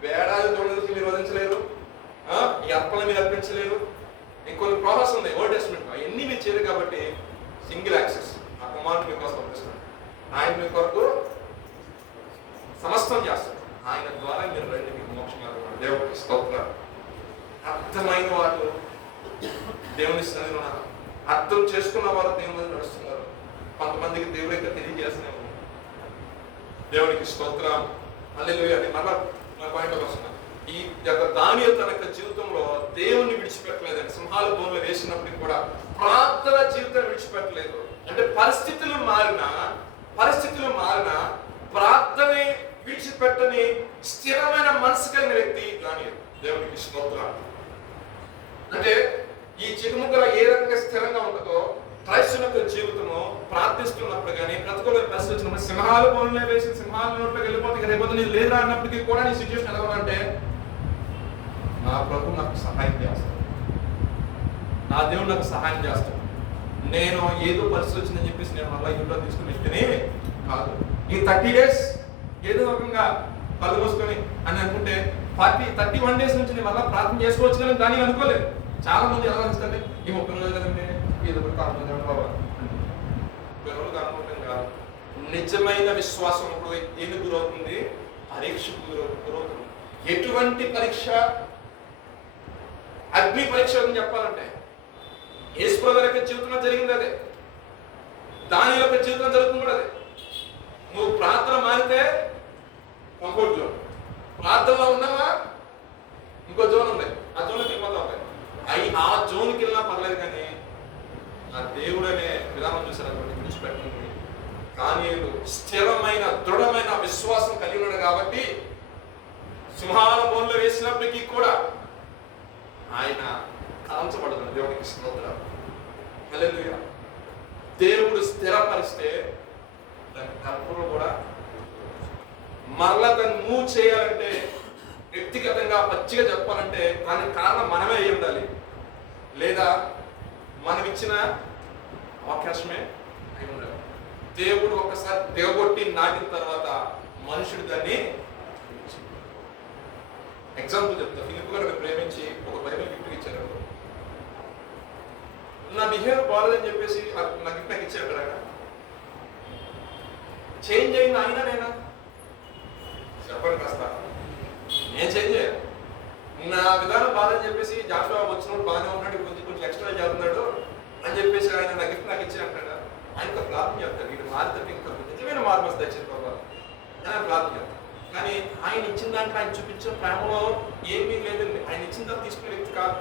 వేడాది తోడు మీరు వదించలేరు, ఈ అప్పలు మీరు అర్పించలేరు, ఇంకొన్ని ప్రాసెస్ ఉన్నాయి ఓల్డ్ టెస్ట్మెంట్, అవన్నీ మీరు చేయరు. కాబట్టి సింగిల్ యాక్సెస్ ఆ కుమారుడు మీకోసం పంపిస్తాడు. ఆయన మీ కొరకు సమస్తం చేస్తాడు. ఆయన ద్వారా మీరు రండి, మీకు మోక్షం కలుగుతుంది. దేవుడికి స్తోత్రం. అర్థమైన వాళ్ళు దేవుని సన్నిధిలో ఉన్నారు, అర్థం చేసుకున్న వారు దేవుని నడుస్తున్నారు. కొంతమందికి దేవుడు ఇంకా తెలియజేస్తూనే ఉన్నారు. దేవునికి స్తోత్రం. హల్లెలూయా. మళ్ళా నా పాయింట్లోకి వస్తున్నాను. ఈ యొక్క దానియేలు తన యొక్క జీవితంలో దేవుణ్ణి విడిచిపెట్టలేదండి. సింహాల బోన్లో వేసినప్పటికీ కూడా ప్రార్థన జీవితం విడిచిపెట్టలేదు. అంటే పరిస్థితులు మారినా ప్రార్థనే విడిచిపెట్టని స్థిరమైన మనసు కలిగిన వ్యక్తి దానియేలు. దేవునికి స్తోత్రం. అంటే ఈ చిరుముగ్గుల ఏ రకంగా స్థిరంగా ఉంటుందో క్రైస్తవుల యొక్క జీవితము ప్రార్థిస్తున్నప్పుడు కానీ బ్రతుకుల పరిస్థితి వచ్చినప్పుడు సింహాల బోన్లో వేసి సింహాల నోట్లోకి వెళ్ళిపోతే రేపు నీళ్ళు లేదా అన్నప్పటికీ కూడా నీ సిచ్యువేషన్ ఎలా ఉందంటే నా ప్రభు నాకు సహాయం చేస్తాడు, నా దేవుడు నాకు సహాయం చేస్తాడు. నేను ఏదో పరిస్థితి వచ్చిందని చెప్పేసి నేను మళ్ళీ ఇంట్లో తీసుకుని వెళ్తేనే కాదు. ఈ 30 days ఏదో రకంగా కళ్ళు మూసుకొని అని అనుకుంటే 31 days నుంచి నేను మళ్ళీ ప్రార్థన చేసుకోవచ్చు కానీ దాన్ని అనుకోలేదు. చాలా మంది ఎలా అనిపిస్తుంది, ఈ 30 రోజులు కదండి ఏదో ఒకటి కారణం బాబా అనుకుంటాం కాదు. నిజమైన విశ్వాసం ఇప్పుడు ఏమి గురవుతుంది? పరీక్షకు గురవుతుంది. ఎటువంటి పరీక్ష? అగ్ని పరీక్ష అని చెప్పాలంటే యేసుప్రభు యొక్క జీవితంలో జరిగింది అదే, దానియేలు యొక్క జీవితం జరుగుతుంది కూడా అదే. నువ్వు ప్రార్థన మారితే కంఫర్ట్ జోన్, ప్రార్థనలో ఉన్నావా ఇంకో జోన్ ఉంది, ఆ జోన్కి వెళ్ళిపోతావు. ఆ జోన్కి వెళ్ళినా పర్లేదు కానీ ఆ దేవుడు అనే విధానం చూసారనుకోండి విడిచిపెట్టండి. దానియేలు స్థిరమైన దృఢమైన విశ్వాసం కలిగి ఉన్నాడు కాబట్టి సింహాల బోన్లో వేసినప్పటికీ కూడా ఆయన కాల్చబడుతున్నాడు. దేవునికి స్తోత్రం. హల్లెలూయా. దేవుడు స్థిరపరిస్తే దాని తప్పులు కూడా మరలా దాన్ని మూవ్ చేయాలంటే వ్యక్తిగతంగా పచ్చిగా చెప్పాలంటే దానికి కారణం మనమే అయి ఉండాలి, లేదా మనం ఇచ్చిన అవకాశమే అయి ఉండాలి. దేవుడు ఒక్కసారి దిగబొట్టి నాటిన తర్వాత మనుషుడు దాన్ని ఎగ్జాంపుల్ చెప్తా. ఫిలిప్ గారిని ప్రేమించి ఒక బైబిల్ గిఫ్ట్ ఇచ్చారు. నా బిహేవియర్ బాగాలేదని చెప్పేసి నా గిఫ్ట్ నాకు ఇచ్చాడు ఆయన. చేంజ్ అయింది ఆయన నేనా? చెప్పండి కాస్త. నేను చేంజ్ అయ్యా. నా విధానం బాగాలని చెప్పేసి జాషువా వచ్చినప్పుడు బాగానే ఉన్నాడు, కొంచెం కొంచెం ఎక్స్ట్రా చేస్తున్నాడు అని చెప్పేసి ఆయన నా గిఫ్ట్ నాకు ఇచ్చే అంటాడు. ఆయనకు ప్రార్థన చేస్తాడు, వీడు మారితే ఇంకా నిజమైన మార్పు వస్తాయి చెప్పాలి అని ప్రార్థన చేస్తాడు. కానీ ఆయన ఇచ్చిన దాంట్లో ఆయన చూపించిన ప్రేమలో ఏమీ లేదండి. ఆయన ఇచ్చిన తర్వాత తీసుకునే వ్యక్తి కాదు.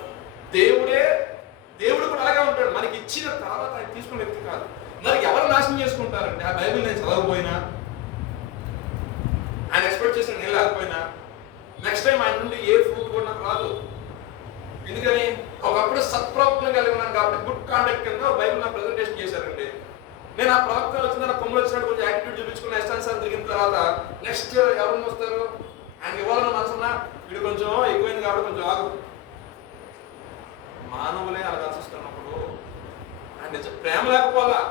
దేవుడు కూడా అలాగే ఉంటాడు. మనకి ఇచ్చిన తర్వాత ఆయన తీసుకునే వ్యక్తి కాదు. మరి ఎవరు నాశనం చేసుకుంటారంటే ఆ బైబిల్ నేను చదవకపోయినా, ఆయన ఎక్స్పెక్ట్ చేసిన నేను లేకపోయినా నెక్స్ట్ టైం ఆయన నుండి ఏ ఫ్రూట్ కూడా నాకు రాదు. ఎందుకని ఒకప్పుడు సత్ప్రవర్తన కలిగి ఉన్నాను కాబట్టి గుడ్ కాండక్ట్ కింద బైబిల్ నా ప్రెజెంటేషన్ చేశారండి. నేను ఆ ప్రవక్త వచ్చిన నా కొమ్మలు వచ్చినట్టు కొంచెం యాటిట్యూడ్ చూపించుకున్న ఇష్టానుసారం తిరిగిన తర్వాత నెక్స్ట్ ఎవరు వస్తారు? ఆయన ఇవ్వాలని మనసున్నా వీడు కొంచెం ఎక్కువైంది కాబట్టి కొంచెం ఆగు. మానవులే అలా ఆశిస్తున్నప్పుడు ఆయన నిజం ప్రేమ లేకపోవాలా,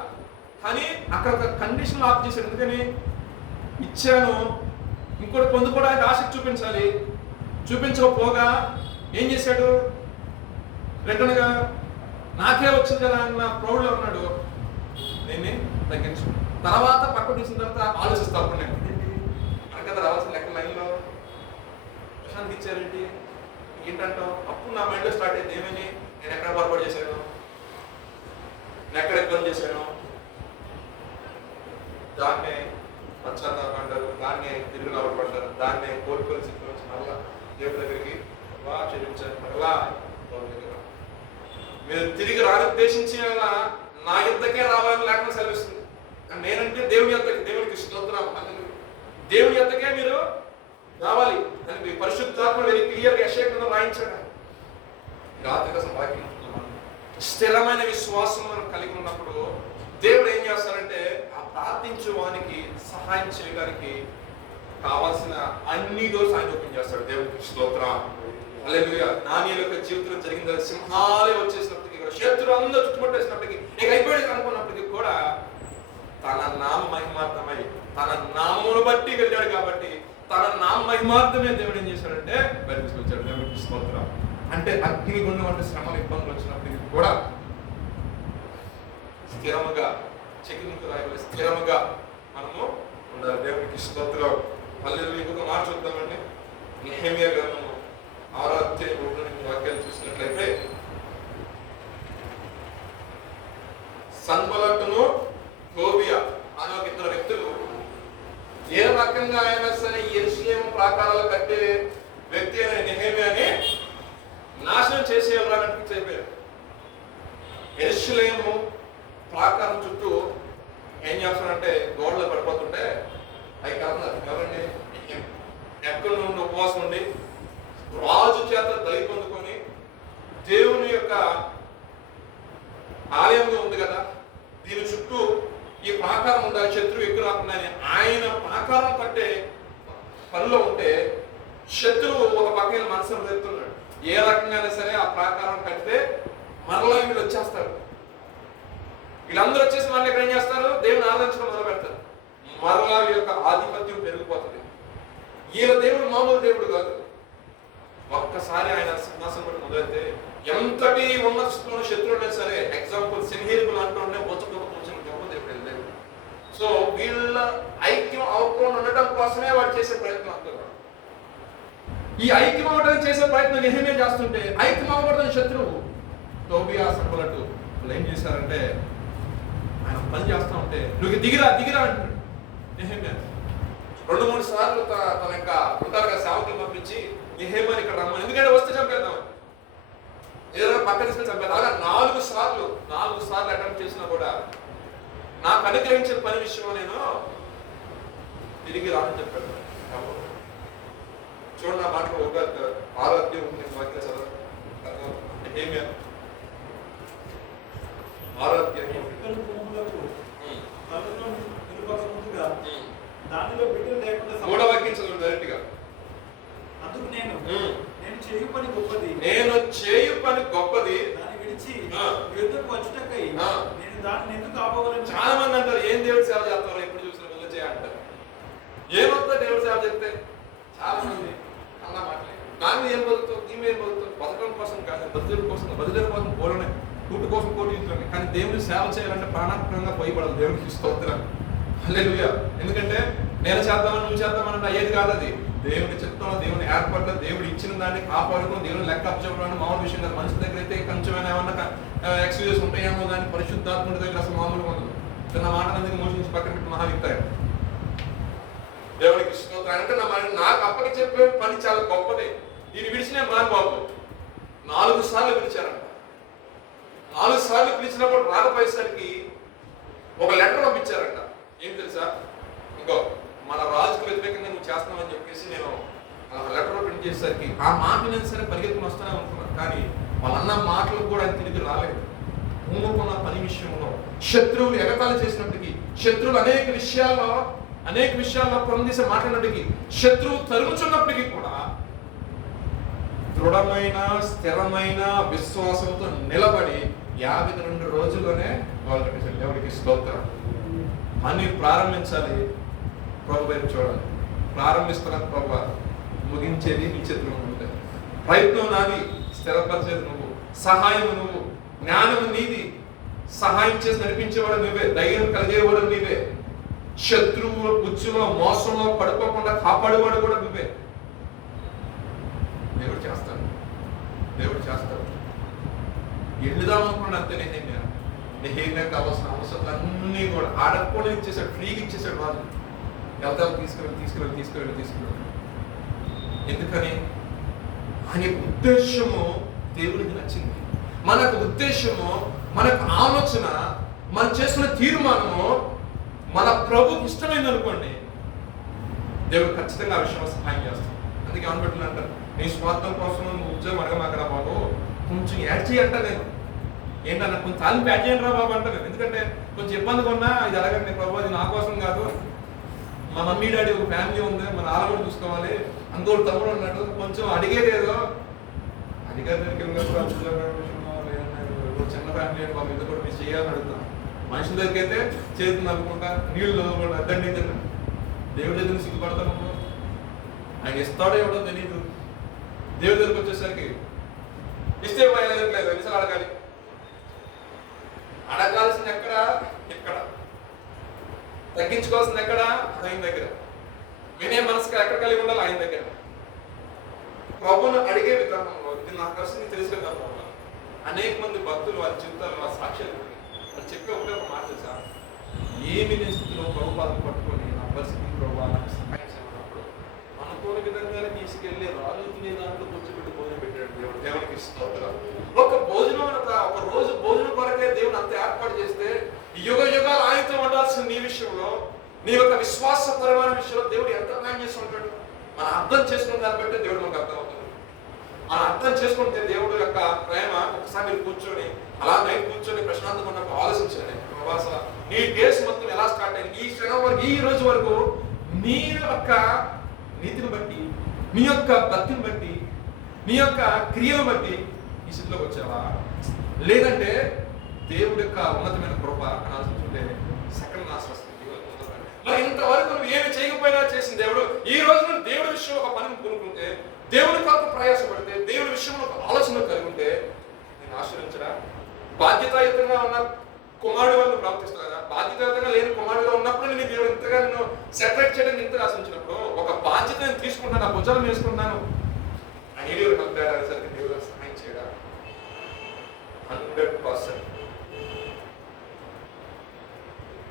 కానీ అక్కడ ఒక కండిషన్ ఆఫ్ చేశాడు. ఎందుకని ఇచ్చాను, ఇంకోటి పొందుకోవడానికి ఆసక్తి చూపించాలి. చూపించకపోగా ఏం చేశాడు? రిటర్న్గా నాకే వచ్చింది కదా అన్న ప్రౌడ్లో ఉన్నాడు. దీన్ని తగ్గించు. తర్వాత పక్క తీసిన తర్వాత ఆలోచిస్తా అప్పుడు నేను మనకదా రావాల్సిన లెక్క లైన్లో ప్రశాంత్ ఇచ్చారేంటి ఏంటంటావు? అప్పుడు నా మైండ్లో స్టార్ట్ అయింది ఏమని, నేను ఎక్కడ పొరపాటు చేశాను, నేను ఎక్కడ ఇబ్బంది చేశాను. దాన్నే పశ్చాత్తాపం అంటారు, దాన్నే తిరిగి రావడపడతారు, దాన్నే కోరుకొని సిద్ధి మరలా దేవుడి దగ్గరికి చెల్లించారు. మరలా మీరు తిరిగి రానుద్దేశించి నా యుద్ధకే రావాలని లేకుండా సెలవిస్తుంది. నేనంటే దేవుని యొద్దకి, దేవునికి స్తోత్రం, దేవుని యొద్దకే మీరు రావాలి అని మీ పరిశుద్ధాత్మ వెరీ క్లియర్గా యెషయా రాయించాడు. రాత్రి కోసం వాక్యం స్థిరమైన విశ్వాసం మనం కలిగి ఉన్నప్పుడు దేవుడు ఏం చేస్తారంటే ఆ ప్రార్థించే వానికి సహాయం చేయడానికి కావాల్సిన అన్ని డోర్స్ ఆయన ఓపెన్ చేస్తాడు. దేవునికి స్తోత్రం. హల్లెలూయా. దానియేలు యొక్క జీవితంలో జరిగిన సింహాలే వచ్చేసినప్పటికీ కూడా, శత్రువు అందరూ చుట్టుముట్టేసినప్పటికీ, ఇక అయిపోయాడు అనుకున్నప్పటికీ కూడా తన నామ మహిమార్థమై తన నామమును బట్టి వెళ్ళాడు కాబట్టి తన నామ మహిమార్థమే దేవుడు ఏం చేశాడంటే బయటకు వచ్చాడు. దేవునికి స్తోత్రం. అంటే అగ్నిగుండం వంటి శ్రమలు ఇబ్బందులు వచ్చినప్పటికీ కూడా స్థిరముగా చెక్కిముక్కు రాయబడి స్థిరముగా మనము ఉండాలి. దేవునికి స్తోత్రం. హల్లెలూయా. ఇంకొక మాట చూద్దామండి. నెహెమ్యా గ్రంథము 6వ అధ్యాయం 1 వాక్యాలు చూసినట్లయితే, సన్బలట్టును టోబియా అనే ఒక ఇద్దరు వ్యక్తులు ఏ రకంగా అయినా సరే యెరూషలేము ప్రాకారాలు కట్టే వ్యక్తి అయిన నెహెమ్యాని నాశనం చేసేయాలన్నట్టు చెప్పారు. యెరూషలేము ప్రాకారం చుట్టూ ఏం చేస్తారంటే గోడలు పడిపోతుంటే అవి కాదు ఎవరండి ఎక్కడి నుండి ఉపవాసం ఉండి రాజు చేత దయ పొందుకొని దేవుని యొక్క ఆలయంగా ఉంది కదా, దీని చుట్టూ ఈ ప్రాకారం ఉండాలి, శత్రువు ఎక్కువ రాకుండా ఆయన ప్రాకారం కట్టే పనిలో ఉంటే శత్రువు ఒక పక్కన మనసును రేపుతున్నాడు. ఏ రకంగానే సరే ఆ ప్రాకారం కడితే మరలా వీళ్ళు వచ్చేస్తారు. వీళ్ళందరూ వచ్చేసి మళ్ళీ ఇక్కడ ఏం చేస్తారు? దేవుని ఆరాధించడం మొదలు పెడతారు. మరలా వీళ్ళ యొక్క ఆధిపత్యం పెరిగిపోతుంది. ఈయన దేవుడు మామూలు దేవుడు కాదు. ఒక్కసారి ఆయన సింహాసనం పట్టి మొదలైతే ఎంతటి ఉన్నత స్థితిలో శత్రువులైనా సరే, ఎగ్జాంపుల్ సింహీరుకులు అంటూనే బొచ్చకు కూర్చొని గొప్ప దేవుడు వెళ్ళలేదు. సో వీళ్ళ ఐక్యం అవ్వకుండా ఉండటం కోసమే వాడు చేసే ప్రయత్నం అంటారు. ఈ ఐక్యం అవ్వడానికి చేసే ప్రయత్నం నెహెమ్యా చేస్తుంటే ఐక్యం అవ్వకూడదని శత్రువు టోబియా సంబలట్టు వాళ్ళు ఏం చేశారంటే ఆయన పని చేస్తూ ఉంటే నువ్వు దిగిరా దిగిరా అంటాడు నెహెమ్యా. 2-3 సార్లు తన యొక్క ఉంటారుగా సేవకులు పంపించి నెహెమ్యాని ఇక్కడ రమ్మని, ఎందుకంటే వస్తే చంపేద్దామని, ఏదైనా పక్క తీసుకొని చంపేద్దాం. అలా 4 సార్లు అటెంప్ట్ చేసినా కూడా నాకు అనుగ్రహించిన పని విషయంలో నేను తిరిగి రానని చెప్పాడు. చూడండి ఆ మాటలో ఒక 6వ అధ్యాయం ఉంటుంది వాక్యం చదవ. నెహెమ్యా 6వ అధ్యాయం దానిలో బిడ్డలు లేకుండా 3వ వాక్యం చదవండి డైరెక్ట్ గా. అందుకు నేను చేయు పని గొప్పది. నేను చేయు పని గొప్పది. దాన్ని విడిచి ఆ. యుద్ధకు వచ్చుటకై ఆ. నేను దాన్ని ఎందుకు ఆపగలను? చాలా మంది అంటారు, ఏం దేవుడి సేవ చేస్తారో ఎప్పుడు చూసిన వెళ్ళి చేయంటారు. ఏమవుతుందో దేవుడి సేవ చెప్తే చాలా మంది అన్న మాటలే. నాన్న ఏం బతుకుతావు, ఈమె ఏం బతుకుతావు? బతకడం కోసం కాదు, బతుకుల కోసం, బతుకుల కోసం కోరనే, కూటు కోసం కోటి యుద్ధమే. కానీ దేవుని సేవ చేయాలంటే ప్రాణాత్మకంగా పోయబడదు. దేవునికి స్తోత్రం, హల్లెలూయా. ఎందుకంటే నేను చేద్దామని నువ్వు చేద్దామని అయ్యేది కాదు. అది దేవుని చిత్తంలో, దేవుని ఏర్పాట్లో, దేవుడు ఇచ్చిన దాన్ని కాపాడుకుని దేవుని లెక్క అప్పచెప్పడం మామూలు విషయం కాదు. మనిషి దగ్గర అయితే కొంచెమైనా ఏమన్నా ఎక్స్క్యూజెస్ ఉంటాయేమో, కానీ పరిశుద్ధాత్ముడి దగ్గర అసలు మామూలుగా ఉండదు. చిన్న మాట అనేది మోషన్స్ పక్కన పెట్టి మహావిక్తారు. దేవునికి స్తోత్రం. అంటే నాకు అప్పకి చెప్పే పని చాలా గొప్పది. దీన్ని విడిచిన బాబు 4 సార్లు పిలిచారంట. 4 సార్లు పిలిచినప్పుడు రాకపోయేసరికి ఒక లెటర్ పంపించారంట. ఏం తెలుసా? ఇంకో మన రాజుకు వ్యతిరేకంగా నువ్వు చేస్తున్నావని చెప్పేసి నేను లెటర్ ప్రింట్ చేసేసరికి ఆ మాట నేను సరే పరిగెత్తుకుని వస్తానే అనుకున్నాను. కానీ వాళ్ళన్న మాటలు కూడా తిరిగి రాలేదు. మూడుకున్న పని విషయంలో శత్రువులు ఎగతాళి చేసినప్పటికీ, శత్రువులు అనేక విషయాల్లో పొందిసే మాట్లాడినప్పటికీ, శత్రువు తరుముచున్నప్పటికీ కూడా దృఢమైన స్థిరమైన విశ్వాసంతో నిలబడి 52 రోజుల్లోనే వాళ్ళకి దేవుడికి స్తోత్రం. పని ప్రారంభించాలి, ప్రభు వైపు చూడాలి. ప్రారంభిస్తున్న ప్రభు, ముగించేది నీ చేతిలో ఉంటుంది. ప్రయత్నం నాది, స్థిరపరిచేది నువ్వు, సహాయం నువ్వు, జ్ఞానం నీది, సహాయం చేసి నడిపించేవాడు నువ్వే, ధైర్యం కలిగేవాడు నీవే, శత్రువు ఉచ్చులో మోసంలో పడుకోకుండా కాపాడేవాడు కూడా నువ్వే. దేవుడు చేస్తాడు, దేవుడు చేస్తాడు. ఎండుదాం అనుకున్నాడు అంతే. నేను కావాల్సిన అవసరాలన్నీ కూడా ఆడకపోవడం ఇచ్చేసాడు, ఫ్రీగా ఇచ్చేసాడు రాజు. వెళ్తాం, తీసుకువెళ్ళి. ఎందుకని? ఆయన ఉద్దేశము దేవునికి నచ్చింది. మనకు ఉద్దేశము, మనకు ఆలోచన, మనం చేసుకున్న తీర్మానము మన ప్రభుకి ఇష్టమైంది అనుకోండి, దేవుడు ఖచ్చితంగా ఆ విషయంలో సహాయం చేస్తాడు. అందుకే అనుబెట్టులు అంటారు, నీ స్వార్థం కోసం నువ్వు ఉద్యోగం అడగమాకరా బాబు, కొంచెం యాడ్ చేయంట. నేను ఏంటన్నా కొంచెం తాలింపు యాడ్ చేయండి రా బాబు అంటాను. ఎందుకంటే కొంచెం ఇబ్బందిగా ఉన్నా ఇది అడగండి ప్రభు, అది నా కోసం కాదు, మా మమ్మీ డాడీ ఒక ఫ్యామిలీ ఉంది, మన ఆలగూడ చూసుకోవాలి, అంకోడు తమ్ముడు ఉన్నాడు, కొంచెం అడిగేదేదో అడిగారు. చిన్న ఫ్యామిలీ అంటే బాబు, ఇది కూడా మీరు చేయాలని అడుగుతాం. మనుషుల దగ్గరికి అయితే చేతులు అనుకుంటా, నీళ్ళు అద్దండి తిన్నా. దేవుడి దగ్గర సిగ్గుపడతాను. ఆయన ఇస్తాడో ఎవడో తెలియదు. దేవుడి దగ్గరికి వచ్చేసరికి ఇస్తే లేదు, ఎన్నిసార్లు అడగాలి? అడగాల్సింది ఎక్కడ? ఎక్కడ తగ్గించుకోవాల్సింది ఎక్కడ? ఆయన దగ్గర. వినే మనసుగా ఎక్కడ కలిగి ఉండాలి? ఆయన దగ్గర. ప్రభువును అడిగే విధానంలో, ఇది నా పరిస్థితి తెలిసిన విధానంలో అనేక మంది భక్తులు వారి జీవితాలు, వారి సాక్ష్యాలు చెప్పే ఒకటే ఒక మాట తెలుసా? ఏమి నేను స్థితిలో ప్రభు పాదం పట్టుకొని నా పరిస్థితి ప్రభు నాకు సహాయం చేయమన్నప్పుడు అనుకోని విధంగానే తీసుకెళ్లి రాజు తినే దాంట్లో కూర్చోబెట్టి భోజనం పెట్టాడు దేవుడు. దేవునికి స్తోత్రం. ఒక భోజనం, ఒక రోజు భోజనం కొరకే దేవుడు అంత ఏర్పాటు చేస్తే, యుగ యుగాలు ఆయనతో ఉండాల్సిన నీ విషయంలో, నీ యొక్క విశ్వాసపరమైన విషయంలో దేవుడు ఎంత సహాయం చేస్తూ ఉంటాడు. మనం అర్థం చేసుకున్న దాన్ని బట్టి దేవుడు మనకు అర్థం అవుతుంది. మనం అర్థం చేసుకుంటే దేవుడు యొక్క ప్రేమ, ఒకసారి మీరు కూర్చొని అలా నైట్ కూర్చొని ప్రశాంతంగా ఉన్నప్పుడు ఆలోచించండి, నీ డేస్ మొత్తం ఎలా స్టార్ట్ అయింది, ఈ క్షణం వరకు, ఈ రోజు వరకు నీ యొక్క నీతిని బట్టి, నీ యొక్క భక్తిని బట్టి, నీ యొక్క క్రియను బట్టి ఈ స్థితిలోకి వచ్చావా? లేదంటే దేవుడి యొక్క ఉన్నతమైన కృప అని ఆలోచించుంటే సెకండ్ నాశనం వస్తుంది. మరి ఇంతవరకు నువ్వు ఏమి చేయకపోయినా చేసిన దేవుడు, ఈ రోజు నువ్వు దేవుడి విషయంలో ఒక పనిని కొనుక్కుంటే, దేవుడి కొరకు ప్రయాసపడితే, దేవుడి విషయంలో ఒక ఆలోచన కలిగి ఉంటే నేను ఆశ్రయించడా? బాధ్యతాయుతంగా ఉన్న కుమారుడు వాళ్ళు ప్రాప్తిస్తావు కదా. బాధ్యతాయుతంగా లేని కుమారుడుగా ఉన్నప్పుడు నేను దేవుడు ఇంతగా నేను సెపరేట్ చేయడానికి ఇంతగా ఆశించినప్పుడు, ఒక బాధ్యత నేను తీసుకుంటాను, నా భుజాలు వేసుకుంటాను, ఆ ఏడు కంపేర్ అయ్యేసరికి దేవుడు సహాయం చేయడా? 100%.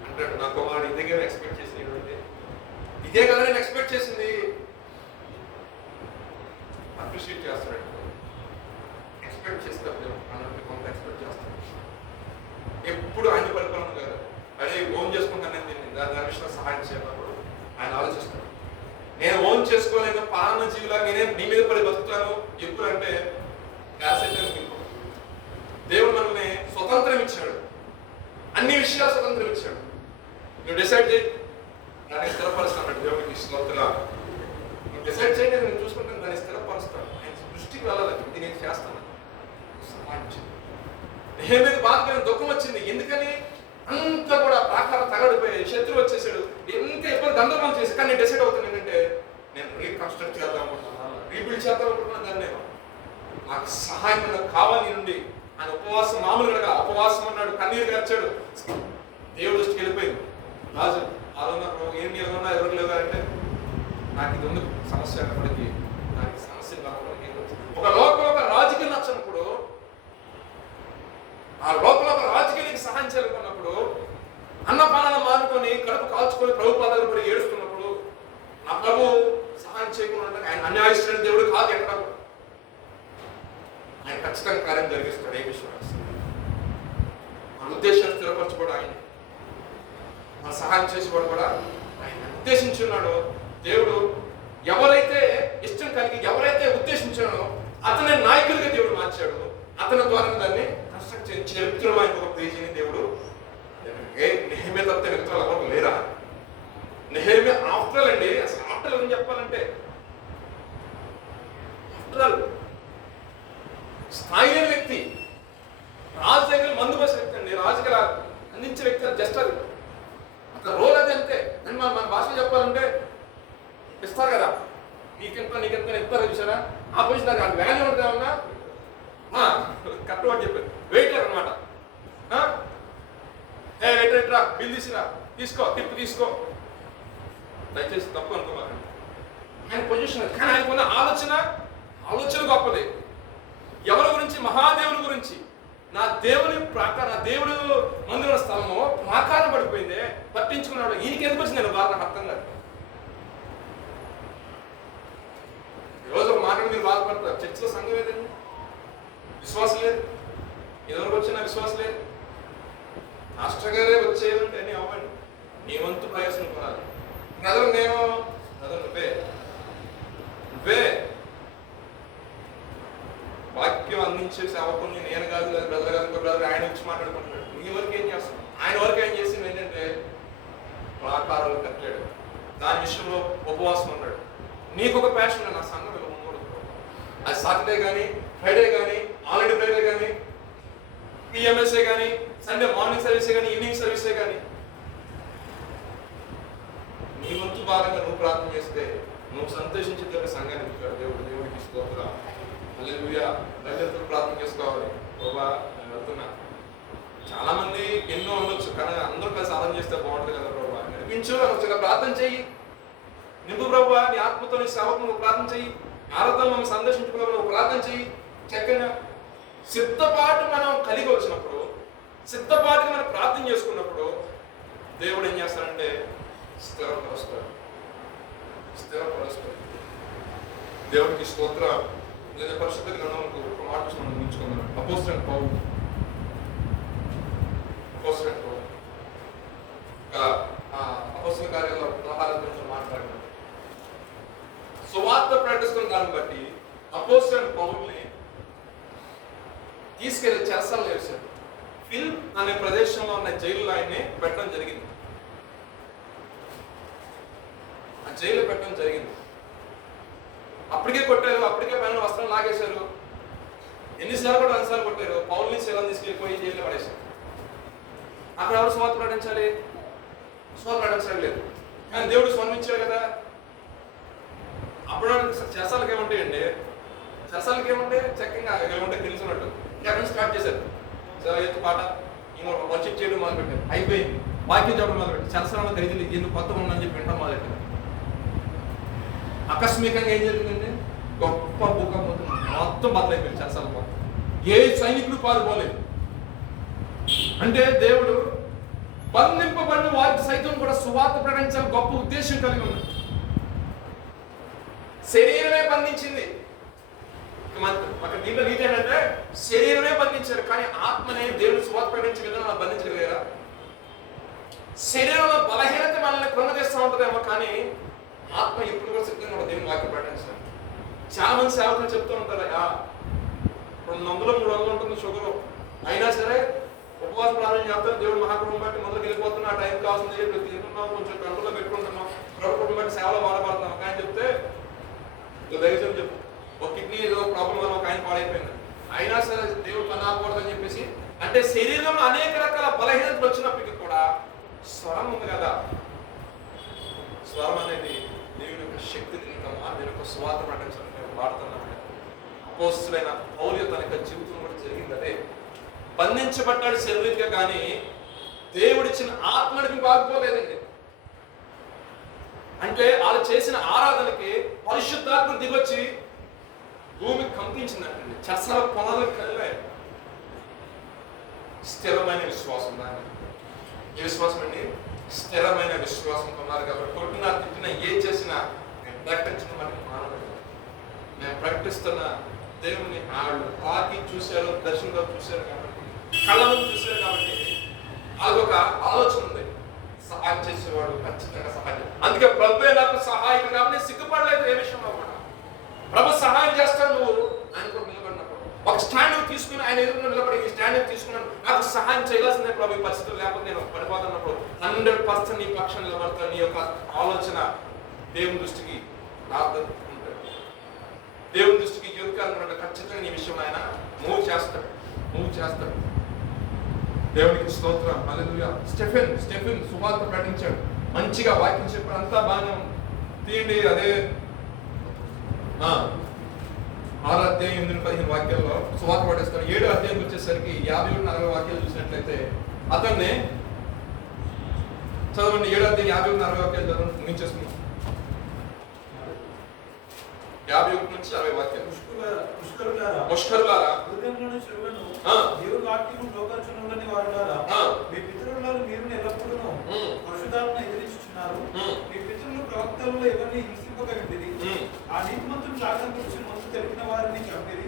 అంటాడు, నా కుమారుడు ఇదే ఎక్స్పెక్ట్ చేసింది, ఇదే కదా నేను ఎక్స్పెక్ట్ చేసింది. అప్రిషియేట్ చేస్తాడు. ఎక్స్పెక్ట్ చేస్తాడు, అన్నట్టు కొంత ఎక్స్పెక్ట్ చేస్తాడు. ఎప్పుడు ఆయన పరిపాలన కాదు, అదే ఓన్ చేసుకుంటాను దీన్ని, దాని విషయంలో సహాయం చేయనప్పుడు ఆయన ఆలోచిస్తాడు. నేను ఓన్ చేసుకోలేను, పాలన జీవిలా నేనే నీ మీద పడి బతుకుతాను ఎప్పుడు అంటే దేవుడు మనల్ని స్వతంత్రం ఇచ్చాడు, అన్ని విషయాలు స్వతంత్రం ఇచ్చాడు. నువ్వు డిసైడ్ చేయి, దాన్ని స్థిరపరుస్తాడు. దేవుడికి స్తోత్రం. నువ్వు డిసైడ్ చేయండి, నేను చూసుకుంటాను, దాన్ని స్థిరపరుస్తాడు. ఆయన దృష్టికి సహాయం చేయి. నెహెమ్యాకి బాధ కలిగిన దుఃఖం వచ్చింది. ఎందుకని? అంతా కూడా ప్రాకారం తగడిపోయాయి, శత్రువు వచ్చేసాడు, ఎంత ఇబ్బంది గందరగోళం చేసి. కానీ నేను డిసైడ్ అవుతాను ఏంటంటే నేను రీకన్స్ట్రక్ట్ చేద్దాం అనుకుంటున్నాను, రీబిల్డ్ చేద్దాం అనుకుంటున్నాను. దాన్ని నేను నాకు సహాయం నాకు కావాలి నుండి ఆయన ఉపవాసం మామూలుగా ఉపవాసం అన్నాడు, కన్నీరు గార్చాడు. దేవుడు దృష్టికి వెళ్ళిపోయింది. రాజు అలాన్నప్పుడు ఏం ఎలాగన్నా ఎవరు లేవు అంటే నాకు ఇది ఉంది సమస్య అన్నప్పటికీ నాకు సమస్య ఒక లోపల ఒక రాజకీయ నచ్చినప్పుడు, ఆ లోపల ఒక రాజకీయానికి సహాయం చేయాలనుకున్నప్పుడు అన్నపానాలు మానుకొని కడుపు కాల్చుకొని ప్రభు పాదాలు కూడా ఏడుస్తున్నప్పుడు నా ప్రభు సహాయం చేయకుండా ఆయన అన్యాయస్తున్న దేవుడు కాదు. ఎక్కడ ఆయన ఖచ్చితంగా కార్యం జరిగిస్తాడు. ఏ విశ్వాసం మన ఉద్దేశాన్ని స్థిరపరచుకోవడం ఆయన, మన సహాయం చేసేవాడు కూడా ఆయన ఉద్దేశించున్నాడు. దేవుడు ఎవరైతే ఇష్టం కలిగి ఎవరైతే ఉద్దేశించాడో అతని నాయకుడిగా దేవుడు మార్చాడు. అతని ద్వారా దాన్ని కన్స్ట్రక్ట్ చేసి చరిత్రమైన ఒక పేజీని దేవుడు నెహెమ్యా తప్పితే మిగతా ఎవరు లేరా? నెహెమ్యా ఆఫ్టర్ అండి. అసలు ఆఫ్టర్ ఏం చెప్పాలంటే ఆఫ్టర్ స్థాయి లేని వ్యక్తి, రాజు దగ్గర మందు పోసే వ్యక్తి అండి, రాజుకి అందించే వ్యక్తి అది జస్ట్ అది అక్కడ రోల్ అది అంతే. అని మన భాషలో చెప్పాలంటే ఇస్తారు కదా, నీకెంత ఇస్తారు చూసారా ఆ పొజిషన్. దానికి అది వాల్యూ ఉంటుంది ఏమన్నా కరెక్ట్ వాడు చెప్పారు. వెయిటర్ అనమాట. వెయిటర్ రా, బిల్ తీసిరా, తీసుకో, టిప్ తీసుకో. దయచేసి తప్పు అనుకోవాలి. ఆయన పొజిషన్ అది. కానీ ఆయనకున్న ఆలోచన గొప్పది. ఎవరి గురించి? మహాదేవుని గురించి. నా దేవుని ప్రాకారం, నా దేవుడు మందిర స్థలము ప్రాకారం పడిపోయిందే, పట్టించుకున్నాడు. ఈయనకి ఎందుకు వచ్చింది నేను బాధ అర్థం కాదు. ఈరోజు ఒక మాట మీరు బాధపడతారు. చర్చిలో సంఘం ఏదండి? విశ్వాసం లేదు. ఎవరికి వచ్చినా విశ్వాసం లేదు. మాస్టర్ గారే వచ్చేదంటే అన్నీ అవ్వండి, నీ వంతు ప్రయాసం కొనాలి. బ్రదర్ నేను బ్రదర్ నువ్వే వాక్యం అందించే సేవకుని నేను కాదు బ్రదర్ కాదు ఇంకో బ్రదర్ ఆయన వచ్చి మాట్లాడుకుంటున్నాడు. నీ వరకు ఏం చేస్తాను? ఆయన వరకు ఏం చేసింది ఏంటంటే ప్రాకారాలు కట్టాడు, దాని విషయంలో ఉపవాసం ఉన్నాడు. నీకు ఒక ప్యాషన్, నా సంఘం ఇలా ఉండదు. అది సాటర్డే కానీ ఫ్రైడే కానీ ఆల్రెడీ ఫ్రైడే కానీ పిఎంఎస్ఏ కానీ సండే మార్నింగ్ సర్వీసే కానీ ఈవినింగ్ సర్వీసే కానీ నీ వంతు భాగంగా నువ్వు ప్రార్థన చేస్తే నువ్వు సంతోషించేటప్పుడు సంఘాన్ని దేవుడికి స్తోత్రం. హల్లెలూయా. ప్రజలతో ప్రార్థన చేసుకోవాలి. ప్రభా నేను వెళ్తున్నా. చాలా మంది ఎన్నో ఉండొచ్చు, కానీ అందరూ కలిసి సాధన చేస్తే బాగుంటుంది కదా. ప్రభా నడిపించు అనొచ్చు, ప్రార్థన చెయ్యి. నింపు ప్రభా నీ ఆత్మతో నీ సేవకు నువ్వు ప్రార్థన చెయ్యి. ఆరాధన మనం సందర్శించుకున్నప్పుడు నువ్వు ప్రార్థన చెయ్యి. చక్కగా సిద్ధపాటు మనం కలిగి వచ్చినప్పుడు, సిద్ధపాటుగా మనం ప్రార్థన చేసుకున్నప్పుడు దేవుడు ఏం చేస్తాడంటే స్థిరపరుస్తాడు. దేవుడికి స్తోత్రం. లేదా పరిశుద్ధ గ్రంథంకు ఒక మాట మనం ఉంచుకుందాం. అపోస్తలుడైన పౌలు అపోస్తల కార్యాల్లో 16 గురించి మాట్లాడినాడు. సువార్త ప్రకటిస్తున్న దాన్ని బట్టి అపోస్తలుడైన పౌలుని తీసుకెళ్లి చెరసాలలో వేశాడు. ఫిలిప్ అనే ప్రదేశంలో ఉన్న జైల్లో ఆయన్ని పెట్టడం జరిగింది. ఆ జైల్లో పెట్టడం జరిగింది. అప్పటికే కొట్టారు, అప్పటికే పైన వస్త్రం లాగేశారు. ఎన్నిసార్లు కూడా అన్నిసార్లు కొట్టారు. పౌల్ని శిలను తీసుకెళ్ళిపోయి జైల్లో పడేశారు. అక్కడ ఎవరు స్వార్థ ప్రకటించాలి? స్వార్థ ప్రకటించడం లేదు. కానీ దేవుడు స్వర్ణించాడు కదా. అప్పుడు చెరసాలకు ఏముంటాయండి? చెరసాలకు ఏముంటే చక్కగా ఏముంటే తెలుసున్నట్టు అక్కడ స్టార్ట్ చేశారు. చాలా ఎత్తు పాట ఇంకొక వర్షిప్ చేయడం మొదలుపెట్టారు. అయిపోయింది. వాక్యం చెప్పడం మొదలుపెట్టారు. చెరసాలలో ఖరీదు ఎందుకు కొత్తగా ఉందని చెప్పి వినడం మొదలెట్టారు. ఆకస్మికంగా ఏం జరిగిందంటే గొప్ప భూకంపం మొత్తం బదులైపోయింది. చెరసాల మొత్తం ఏ సైనికుడు పాల్గొలేదు. అంటే దేవుడు బంధింపబడిన వారికి సైతం కూడా సువార్త ప్రకటించాలని గొప్ప ఉద్దేశం కలిగి ఉన్నాడు. శరీరమే బంధించింది. దీంట్లో నీతి ఏంటంటే శరీరమే బంధించారు, కానీ ఆత్మనే దేవుడు సువార్త ప్రకటించే విధానం బంధించగలిగారా? శరీరంలో బలహీనత మనల్ని కృంగదీస్తూ ఉంటుందేమో, కానీ ఆత్మ ఎప్పుడు కూడా సిద్ధంగా ఉంటుంది దేవుని వాక్యం ప్రకటించాలి. చాలా మంది సేవకులు చెప్తూ ఉంటారు 200 300 ఉంటుంది షుగర్, అయినా సరే ఉపవాస ప్రార్థన చేస్తాను. దేవుడు మహాకుటుంబం బట్టి మొదలుకి వెళ్ళిపోతున్నా, ఆ టైం కావాల్సింది తింటున్నాం, కొంచెం కంట్రోల్లో పెట్టుకుంటున్నాం, ప్రభుత్వం బట్టి సేవలో వాడబడుతున్నాం. కానీ చెప్తే దయచేసి చెప్పు, ఒక కిడ్నీ ఏదో ప్రాబ్లం వల్ల ఒక ఆయన పాడైపోయింది. అయినా సరే దేవుడు పనాకూడదని చెప్పేసి, అంటే శరీరంలో అనేక రకాల బలహీనతలు వచ్చినప్పటికీ కూడా స్వరం ఉంది కదా, స్వరం అనేది దేవుని యొక్క శక్తిని ఇంకా దేవుని యొక్క సువార్త ప్రకటించడం మేము వాడుతున్నాం. అపోస్తులైన పౌలు తన యొక్క జీవితం కూడా జరిగింది అదే. బంధించబడ్డాడు శరీరంగా, కానీ దేవుడిచ్చిన ఆత్మ నడిపి ఆగిపోలేదండి. అంటే వాళ్ళు చేసిన ఆరాధనకి పరిశుద్ధాత్మ దిగొచ్చి భూమి కంపించిందంటండి, చర్చల పొలాలు కలిగాయి. స్థిరమైన విశ్వాసం దాన్ని, ఏ విశ్వాసం అండి? స్థిరమైన విశ్వాసంతో ఉన్నారు కాబట్టి కొట్టినా తిట్టినా ఏం చేసినా మేము ప్రకటించడం మనకి మానవుడు. మేము ప్రకటిస్తున్న దేవుని వాళ్ళు తాకి చూశారు, దర్శనంలో చూశారు కాబట్టి, కళ్ళను చూశారు కాబట్టి అదొక ఆలోచన ఉంది, సహాయం చేసేవాడు ఖచ్చితంగా సహాయం. అందుకే ప్రభు నాకు సహాయం కాబట్టి సిగ్గుపడలేదు ఏ విషయంలో కూడా. ప్రభు సహాయం చేస్తాడు, నువ్వు ఆయన కూడా నిలబడినప్పుడు ఒక స్టాండ్ తీసుకుని ఆయన ఎదురు నిలబడి ఈ స్టాండ్ తీసుకున్నాను, నాకు సహాయం చేయాల్సిందే ప్రభు, పరిస్థితులు లేకపోతే నేను పడిపోతున్నప్పుడు 100% నీ పక్షం నిలబడతాను. నీ యొక్క ఆలోచన దేవుని దృష్టికి ఉంటుంది, దేవుని దృష్టికి యోగ్యంగా ఖచ్చితంగా నీ విషయంలో ఆయన మూవ్ చేస్తాడు. దేవునికి స్తోత్రం, హల్లెలూయా. స్టెఫెన్ సువార్త ప్రకటించాడు, మంచిగా వాక్యం చెప్పాడు, అంతా బాగానే ఉంది. తీయండి అదే 6 అధ్యాయం 8-15 వాక్యాల్లో సువార్త పడేస్తాడు. 7 అధ్యాయం వచ్చేసరికి 50-40 వాక్యాలు చూసినట్లయితే అతన్ని చదవండి. 7 అధ్యాయం 50-40 వాక్యాలు చదవండి, ముగించేసుకున్నాం. 51 నుంచి 60 వాక్యాలు. ముష్కరులారా, దేవుని వాక్యము లోకరక్షణలోని వారులారా, మీ పితరులను మీరు ఎల్లప్పుడూ పరిశుద్ధాత్మ ఎదిరించుచున్నారు. మీ పితరులు ప్రవక్తలలో ఎవరిని హింసింపక ఉండిరి. ఆ నీతిమంతుడు లాభం గురించి మనసు తెలిపిన వారిని చంపిరి.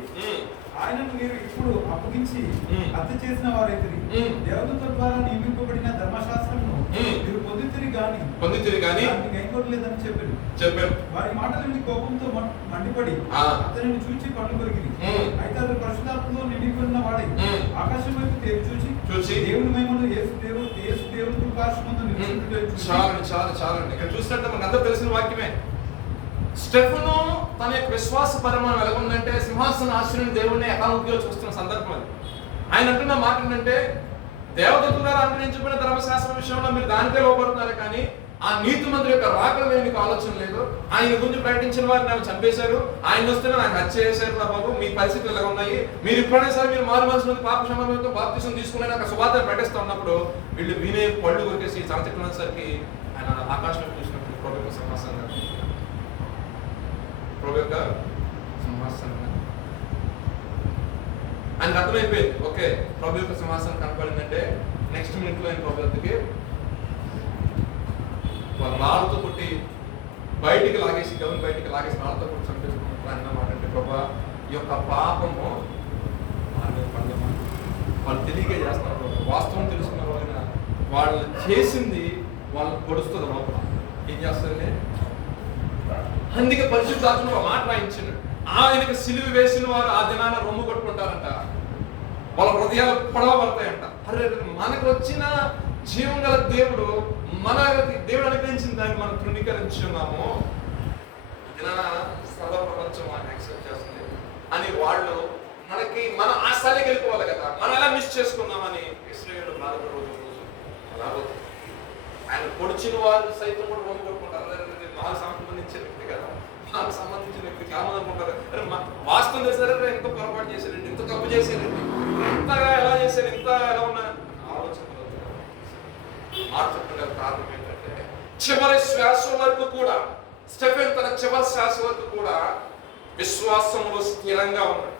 ఆయనను మీరు ఇప్పుడు అప్పగించి హత్య చేసిన వారైతిరి. దేవదూతల ద్వారా నియమింపబడిన ధర్మశాస్త్రమును మీరు పొందితిరి గాని గైకొనలేదని చెప్పారు. వారి మాటల నుండి కోపంతో మండిపడి అతనిని చూచి కళ్ళు కొరికిరి. అయితే అతను పరిశుద్ధాత్మలో నిండిపోయిన వాడై ఆకాశం వైపు చూచి దేవుని మహిమను యేసు దేవుని కృపాసనమందు నిలిచినట్లు. చాలండి. ఇక్కడ చూసినట్టు మనకు అందరూ తెలిసిన వాక్యమే. స్టెఫెను తన యొక్క విశ్వాస పరిమాణం ఎలా ఉందంటే, సింహాసన ఆశ్రయం దేవుడిని యథాముఖిగా చూస్తున్న సందర్భం అది. ఆయన అంటున్న మాట ఏంటంటే, దేవదూతల ద్వారా అనుగ్రహించబడిన ధర్మశాస్త్రం విషయంలో మీరు దానికే లోపడుతున్నారు, కానీ ఆ నీతిమంతుడి యొక్క రాకడ మీద మీకు ఆలోచన లేదు. ఆయన గురించి ప్రకటించిన వారిని ఆమె చంపేశారు, ఆయన వస్తేనే ఆయన హత్య చేశారు. నా బాబు మీ పరిస్థితులు ఎలా ఉన్నాయి? మీరు ఇప్పుడైనా సరే మీరు మారు మనసు నుండి పాప క్షమాపణతో బాప్తిసం తీసుకుని ఒక సువార్త ప్రకటిస్తూ ఉన్నప్పుడు వీళ్ళు వినే పళ్ళు కొరికేసి చంచట్లనేసరికి ఆయన ఆకాశం చూసినప్పుడు ప్రభు యొక్క సింహాసనం ఆయనకు అర్థమైపోయింది. ఓకే, ప్రభు యొక్క సింహాసనం కనపడిందంటే నెక్స్ట్ మినిట్లో ఆయన ప్రభు వద్దకి రాళ్ళతో కొట్టి బయటికి లాగేసి రాళ్ళతో కొట్టి చంపేసుకున్నప్పుడు ఆయన మాట అంటే, ప్రభా ఈ యొక్క పాపము వాళ్ళు తెలియక చేస్తున్నారు, వాస్తవం తెలుసుకున్న రోజున వాళ్ళు చేసింది వాళ్ళు పొడుస్తుంది లోపల. ఏం చేస్తుంది? అందుకే పరిశుద్ధాత్మను ఒక మాట రాయించాడు, ఆయనకి సిలువ వేసిన వారు ఆ దినాన రొమ్ము కొట్టుకుంటారంట, వాళ్ళ హృదయాలు పొడవబడతాయంట. అరే, మనకు వచ్చిన జీవం గల దేవుడు దేవుడు అనుగ్రహించిన దాన్ని మనం తృణీకరించున్నాము, సర్వ ప్రపంచం యాక్సెప్ట్ చేస్తుంది అని వాళ్ళు మనకి మన ఆశలే వెళ్ళిపోవాలి కదా, మనం ఎలా మిస్ చేసుకున్నామని ఇశ్రాయేలు బాధపడే రోజు రాబోతుంది. ఆయన పొడిచిన వారు సైతం కూడా రొమ్ము కొట్టుకుంటారు. మాకు సంబంధించిన వ్యక్తి కదా, మాకు సంబంధించిన వ్యక్తి చాలా అనుకుంటారు, అరే వాస్తవం చేశారంటే ఎంత పొరపాటు చేశారండి, ఎంత తప్పు చేశారండి, ఇంతగా ఎలా చేశారు, ఇంత ఎలా ఉన్నా ఆలోచన మార్చుకునే కారణం ఏంటంటే, చివరి శ్వాస వరకు కూడా స్టెఫెన్ తన చివరి శ్వాస వరకు కూడా విశ్వాసంలో స్థిరంగా ఉన్నాడు.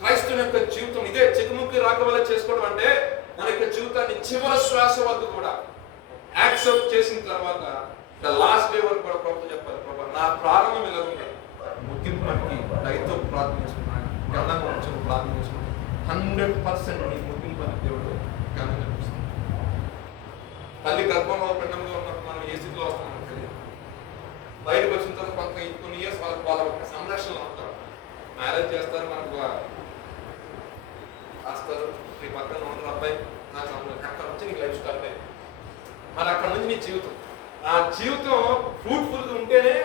క్రైస్తవుని యొక్క జీవితం ఇదే. చెకుముక్కి రాకవల్ల చేసుకోవడం అంటే మన యొక్క జీవితాన్ని చివరి శ్వాస వరకు కూడా యాక్సెప్ట్ చేసిన తర్వాత ద లాస్ట్ డే వరకు కూడా ప్రభుత్వం చెప్పాలి, ప్రభు నా ప్రారంభం ఇలా ఉంది, ముగింపు మనకి దయతో ప్రార్థన చేసుకున్నాను, గణంగా ఉంచుకుని ప్రార్థన చేసుకున్నాను. 100% నీ ముగింపు అని దేవుడు గణంగా చూస్తున్నాడు. తల్లి గర్భంలో పిండంలో ఉన్నప్పుడు మనం ఏ స్థితిలో వస్తామో తెలియదు. బయటకు వచ్చిన తర్వాత కొన్ని ఇయర్స్ వాళ్ళ ఒక సంరక్షణలో ఉంటారు. మ్యారేజ్ చేస్తారు, మనకు వస్తారు, నీ పక్కన ఉన్న అబ్బాయి నాకు అక్కడ నుంచి నీకు లైఫ్ స్టార్ట్ అయ్యింది, మరి అక్కడ నుంచి నీ జీవితం, ఆ జీవితం ఫ్రూట్ఫుల్గా ఉంటేనే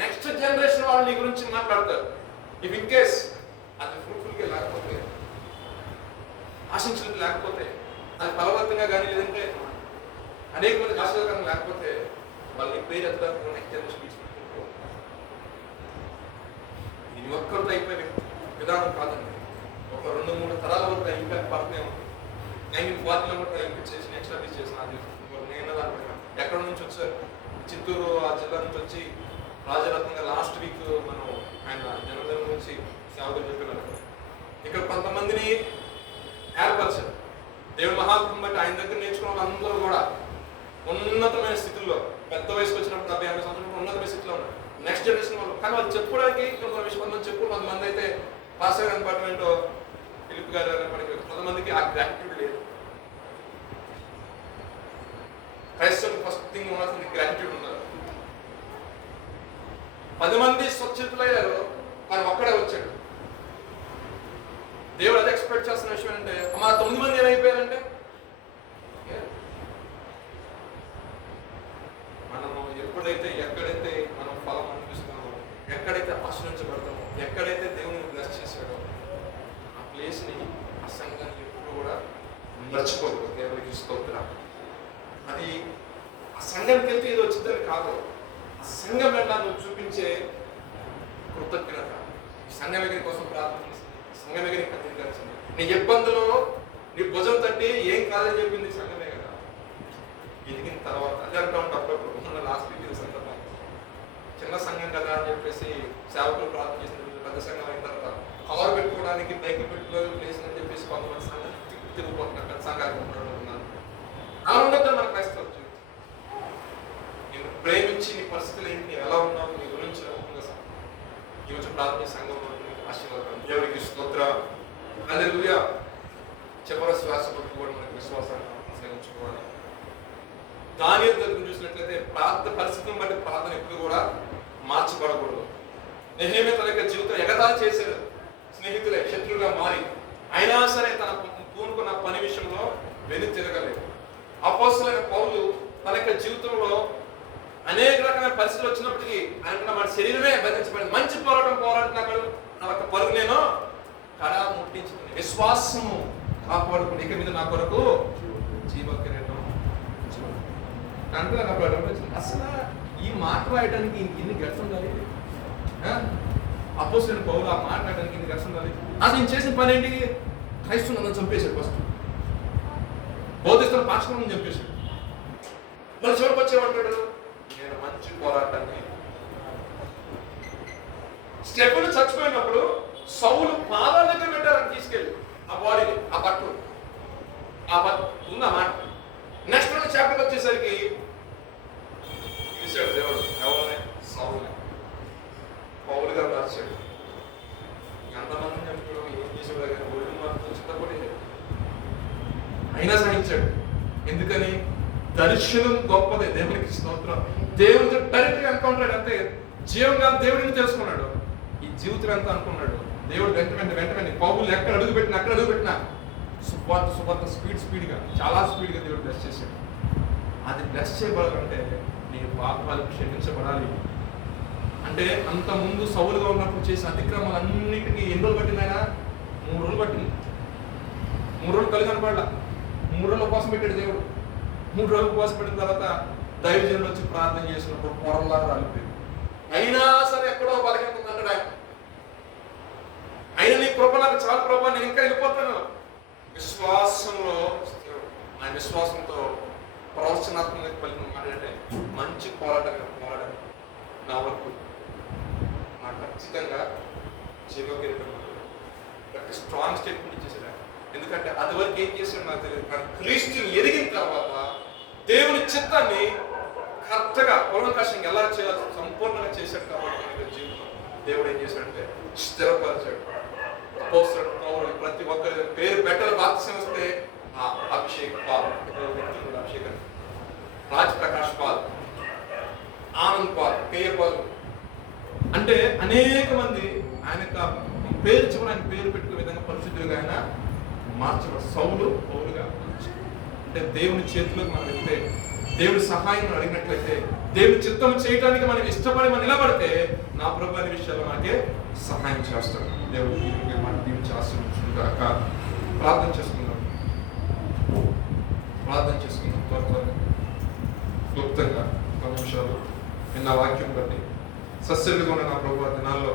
నెక్స్ట్ జనరేషన్ వాళ్ళు నీ గురించి మాట్లాడతారు. ఇఫ్ ఇన్ కేస్ అది ఫ్రూట్ఫుల్గా లేకపోతే ఆశించినట్టు లేకపోతే, అది ఫలవంతంగా కానీ లేదంటే అనేక మంది ఆశీర్వాదకరంగా లేకపోతే వాళ్ళని పేరు ఎత్తడానికి నెక్స్ట్ జనరేషన్ తీసుకుంటూ ఇది ఒక్కరితో అయిపోయే విధానం కాదండి. ఒక 2-3 తరాల వరకు ఇంపాక్ట్ పడుతూనే ఉంది. నేను వాటిలో కూడా ఇంపాక్ట్ చేసి నెక్స్ట్ సర్వీస్ చేసిన అది నేను అనుకుంటున్నాను. ఎక్కడ నుంచి వచ్చారు? చిత్తూరు ఆ జిల్లా నుంచి వచ్చి రాజరత్నంగా లాస్ట్ వీక్ మనం ఆయన జన్మదినం నుంచి సేవలు చెప్పినారు. ఇక్కడ కొంతమందిని ఏర్పరిచారు. దేవుడు మహాత్మ బట్టి ఆయన దగ్గర నేర్చుకున్న వాళ్ళందరూ కూడా ఉన్నతమైన స్థితిలో, పెద్ద వయసుకు వచ్చినప్పుడు 70-80 సంవత్సరాలు ఉన్నతమైన స్థితిలో ఉన్నారు. నెక్స్ట్ జనరేషన్ వాళ్ళు కానీ వాళ్ళు చెప్పుకోవడానికి కొంతమంది చెప్పు, కొంతమంది అయితే పాస్టర్ డిపార్ట్మెంట్ ఫిలిప్ గారు కొంతమందికి ఆ గ్రాటిట్యూడ్ లేదు. క్రైస్తవులకు ఫస్ట్ థింగ్ ఉండాల్సింది గ్రాటిట్యూడ్ ఉండాలి. 10 మంది స్వచ్ఛతులయ్యారు, కానీ ఒక్కడే వచ్చాడు. దేవుడు అది ఎక్స్పెక్ట్ చేస్తున్న విషయం అంటే మా 9 మంది ఏమైపోయారంటే మనము ఎప్పుడైతే ఎక్కడైతే మనం ఫలం అనిపిస్తున్నామో, ఎక్కడైతే ఆశ్రయించబడతామో, ఎక్కడైతే దేవుని బ్లెస్ చేశాడో ఆ ప్లేస్ని, ఆ సంఘాన్ని ఎప్పుడు కూడా మర్చిపోకూడదు. దేవునికి స్తోత్రం. అది ఆ సంఘానికి వెళ్తే ఏదో వచ్చిందని కాదు, ఆ సంఘం వెంట నువ్వు చూపించే కృతజ్ఞత. ఈ సంఘం దగ్గర కోసం ప్రార్థన చేసింది, సంఘం దగ్గర కదిలించాల్సింది. నీ ఇబ్బందులో నీ భుజం తట్టి ఏం కాదని చెప్పింది సంఘమే కదా. ఎదిగిన తర్వాత అది అంటూ ఉంటా అప్పుడప్పుడు. లాస్ట్ వీక్ సందర్భం చిన్న సంఘం కదా అని చెప్పేసి సేవకులు ప్రార్థన చేసిన పెద్ద సంఘం అయిన తర్వాత కవర్ పెట్టుకోవడానికి బైకులు పెట్టుకోవడానికి ప్లేస్ అని చెప్పేసి కొంతమంది సంఘం తిరుగుకుంటున్నారు. పెద్ద సంఘానికి ఉంటున్నారు. అలా ఉండద్దు మన క్రైస్తవ జీవితం. నేను ప్రేమించి నీ పరిస్థితులు ఏంటి, ఎలా ఉన్నావు, నీ గురించి ఈ రోజు ప్రార్థన సంఘంలో ఆశీర్వాదం. దేవుడికి స్తోత్రం. హల్లెలూయా. చివరి శ్వాస వరకు కూడా మనకి విశ్వాసాన్ని సేవించుకోవాలి. దానియేలు దగ్గర చూసినట్లయితే ప్రార్థన పరిస్థితిని బట్టి ప్రార్థన ఎప్పుడు కూడా మార్చబడకూడదు. నెహెమ్యా తన యొక్క జీవితం ఎగతాళి చేశారు, స్నేహితులే శత్రువుగా మారి. అయినా సరే తన పూనుకున్న పని విషయంలో వెను తిరగలేదు. అపోస్తలుడైన పౌలు తన యొక్క జీవితంలో అనేక రకమైన పరిస్థితులు వచ్చినప్పటికీ ఆయన మన శరీరమే బంధించబడింది. మంచి పోరాడుతున్నాడు. నా యొక్క పరుగు నేను కడా ముట్టించుకుని విశ్వాసము కాపాడుకుని ఇక మీద నా కొరకు జీవ కిరీటం అంటే అసలు ఈ మాట రాయడానికి ఇన్ని గట్స్ ఉండాలి. అపోస్తలుడైన పౌలు ఆ మాట రాయడానికి ఇన్ని గట్స్ ఉండాలి. అసలు నేను చేసిన పని ఏంటి? క్రైస్తవులను చంపేశాడు. ఫస్ట్ బౌద్ధిస్తున్న పాఠశాలను చంపేశాడు. మళ్ళీ చివరికి వచ్చేమంటాడు, నేను మంచి పోరాటాన్ని. స్టెఫెను చచ్చిపోయినప్పుడు సౌలు పాదాల దగ్గర పెట్టారని తీసుకెళ్ళి ఆ బాడీని, ఆ బట్టలు ఉందా మాట. నెక్స్ట్ రోజు చాప్టర్ వచ్చేసరికి తీసాడు దేవుడు ఎవరిని? సౌలుని. పౌలు గారు రాశాడు. ఎంతమంది చెప్పాడు, ఏం చేసాడు కానీ ఒళ్ళు మాత్రం చిత్తపడి అయినా సహించాడు. ఎందుకని? దర్శనం గొప్పదే. దేవునికి స్తోత్రం. దేవుడితో డైరెక్ట్గా ఎన్కౌంటర్ అంతే. జీవం కాదు, దేవుడిని తెలుసుకున్నాడు. ఈ జీవితం ఎంత అనుకున్నాడు. దేవుడు వెంటనే పౌలు ఎక్కడ అడుగు పెట్టినా సువార్త స్పీడ్గా చాలా స్పీడ్గా దేవుడు బ్లెస్ చేశాడు. అది బ్లెస్ చేయబడాలంటే నీ పాపాలు క్షమించబడాలి. అంటే అంత ముందు సౌలుగా ఉన్నప్పుడు చేసిన అతిక్రమాలన్నిటికీ ఎన్ని రోజులు పట్టిందైనా? 3 రోజులు పట్టింది. 3 రోజులు కలిగి కనపడలా. 3 రోజుల కోసం పెట్టాడు దేవుడు. 3 రోజులు ఉపవాసం పెట్టిన తర్వాత దైవజనులు వచ్చి ప్రార్థన చేసినప్పుడు పొరలాగా రాలిపోయింది. అయినా సరే ఎక్కడో బలహీనత ఉందంటాడు ఆయన. అయినా నీ కృప నాకు చాలా కృప, నేను ఇంకా వెళ్ళిపోతాను. విశ్వాసంలో ఆయన విశ్వాసంతో ప్రవచనాత్మక పలికిన మాట్లాడే మంచి పోరాటం నా వరకు నాకు ఖచ్చితంగా జీవకిరీటం స్ట్రాంగ్ స్టేట్మెంట్ ఇచ్చేసాడు. ఎందుకంటే అది వరకు ఏం చేశాడు నాకు తెలియదు, కానీ క్రీస్తుని ఎరిగిన తర్వాత దేవుని చిత్తాన్ని కరెక్ట్గా పూర్వకాశంగా ఎలా చేయాలో సంపూర్ణంగా చేశాడు. కాబట్టి జీవితం దేవుడు ఏం చేశాడంటే స్థిరపరిచాడు. అపోస్తలుడు పౌలు ప్రతి ఒక్కరి పేరు పెట్టాలి. బాప్తిసం వస్తే అభిషేక్ పాల్, అభిషేక్ రాజ్ ప్రకాష్ పాల్, ఆనంద్ పాల్, కేఏ పాల్ అంటే అనేక మంది ఆయన పేరు చివరి ఆయన పేరు పెట్టుకునే విధంగా పరిశుద్ధులుగా ఆయన మార్చబడి సౌలు పౌలుగా అంటే దేవుని చేతిలోకి మనం వెళ్తే, దేవుడి సహాయం అడిగినట్లయితే, దేవుడి చిత్తం చేయడానికి మనం ఇష్టపడి మనం నిలబడితే నా ప్రభు అనే విషయాలు మనకే సహాయం చేస్తాడు. దేవుడు మన దీవించి ఆశీర్వదించుగాక. ప్రార్థన చేసుకుందాం. ప్రార్థన చేసుకుందాం త్వరగా క్లుప్తంగా 10 నిమిషాలు నిన్న వాక్యం బట్టి సస్యలుగా ఉన్న నా ప్రభు దినాల్లో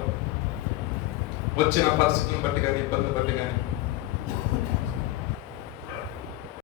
వచ్చిన పరిస్థితులను బట్టి కానీ ఇబ్బందులు బట్టి కానీ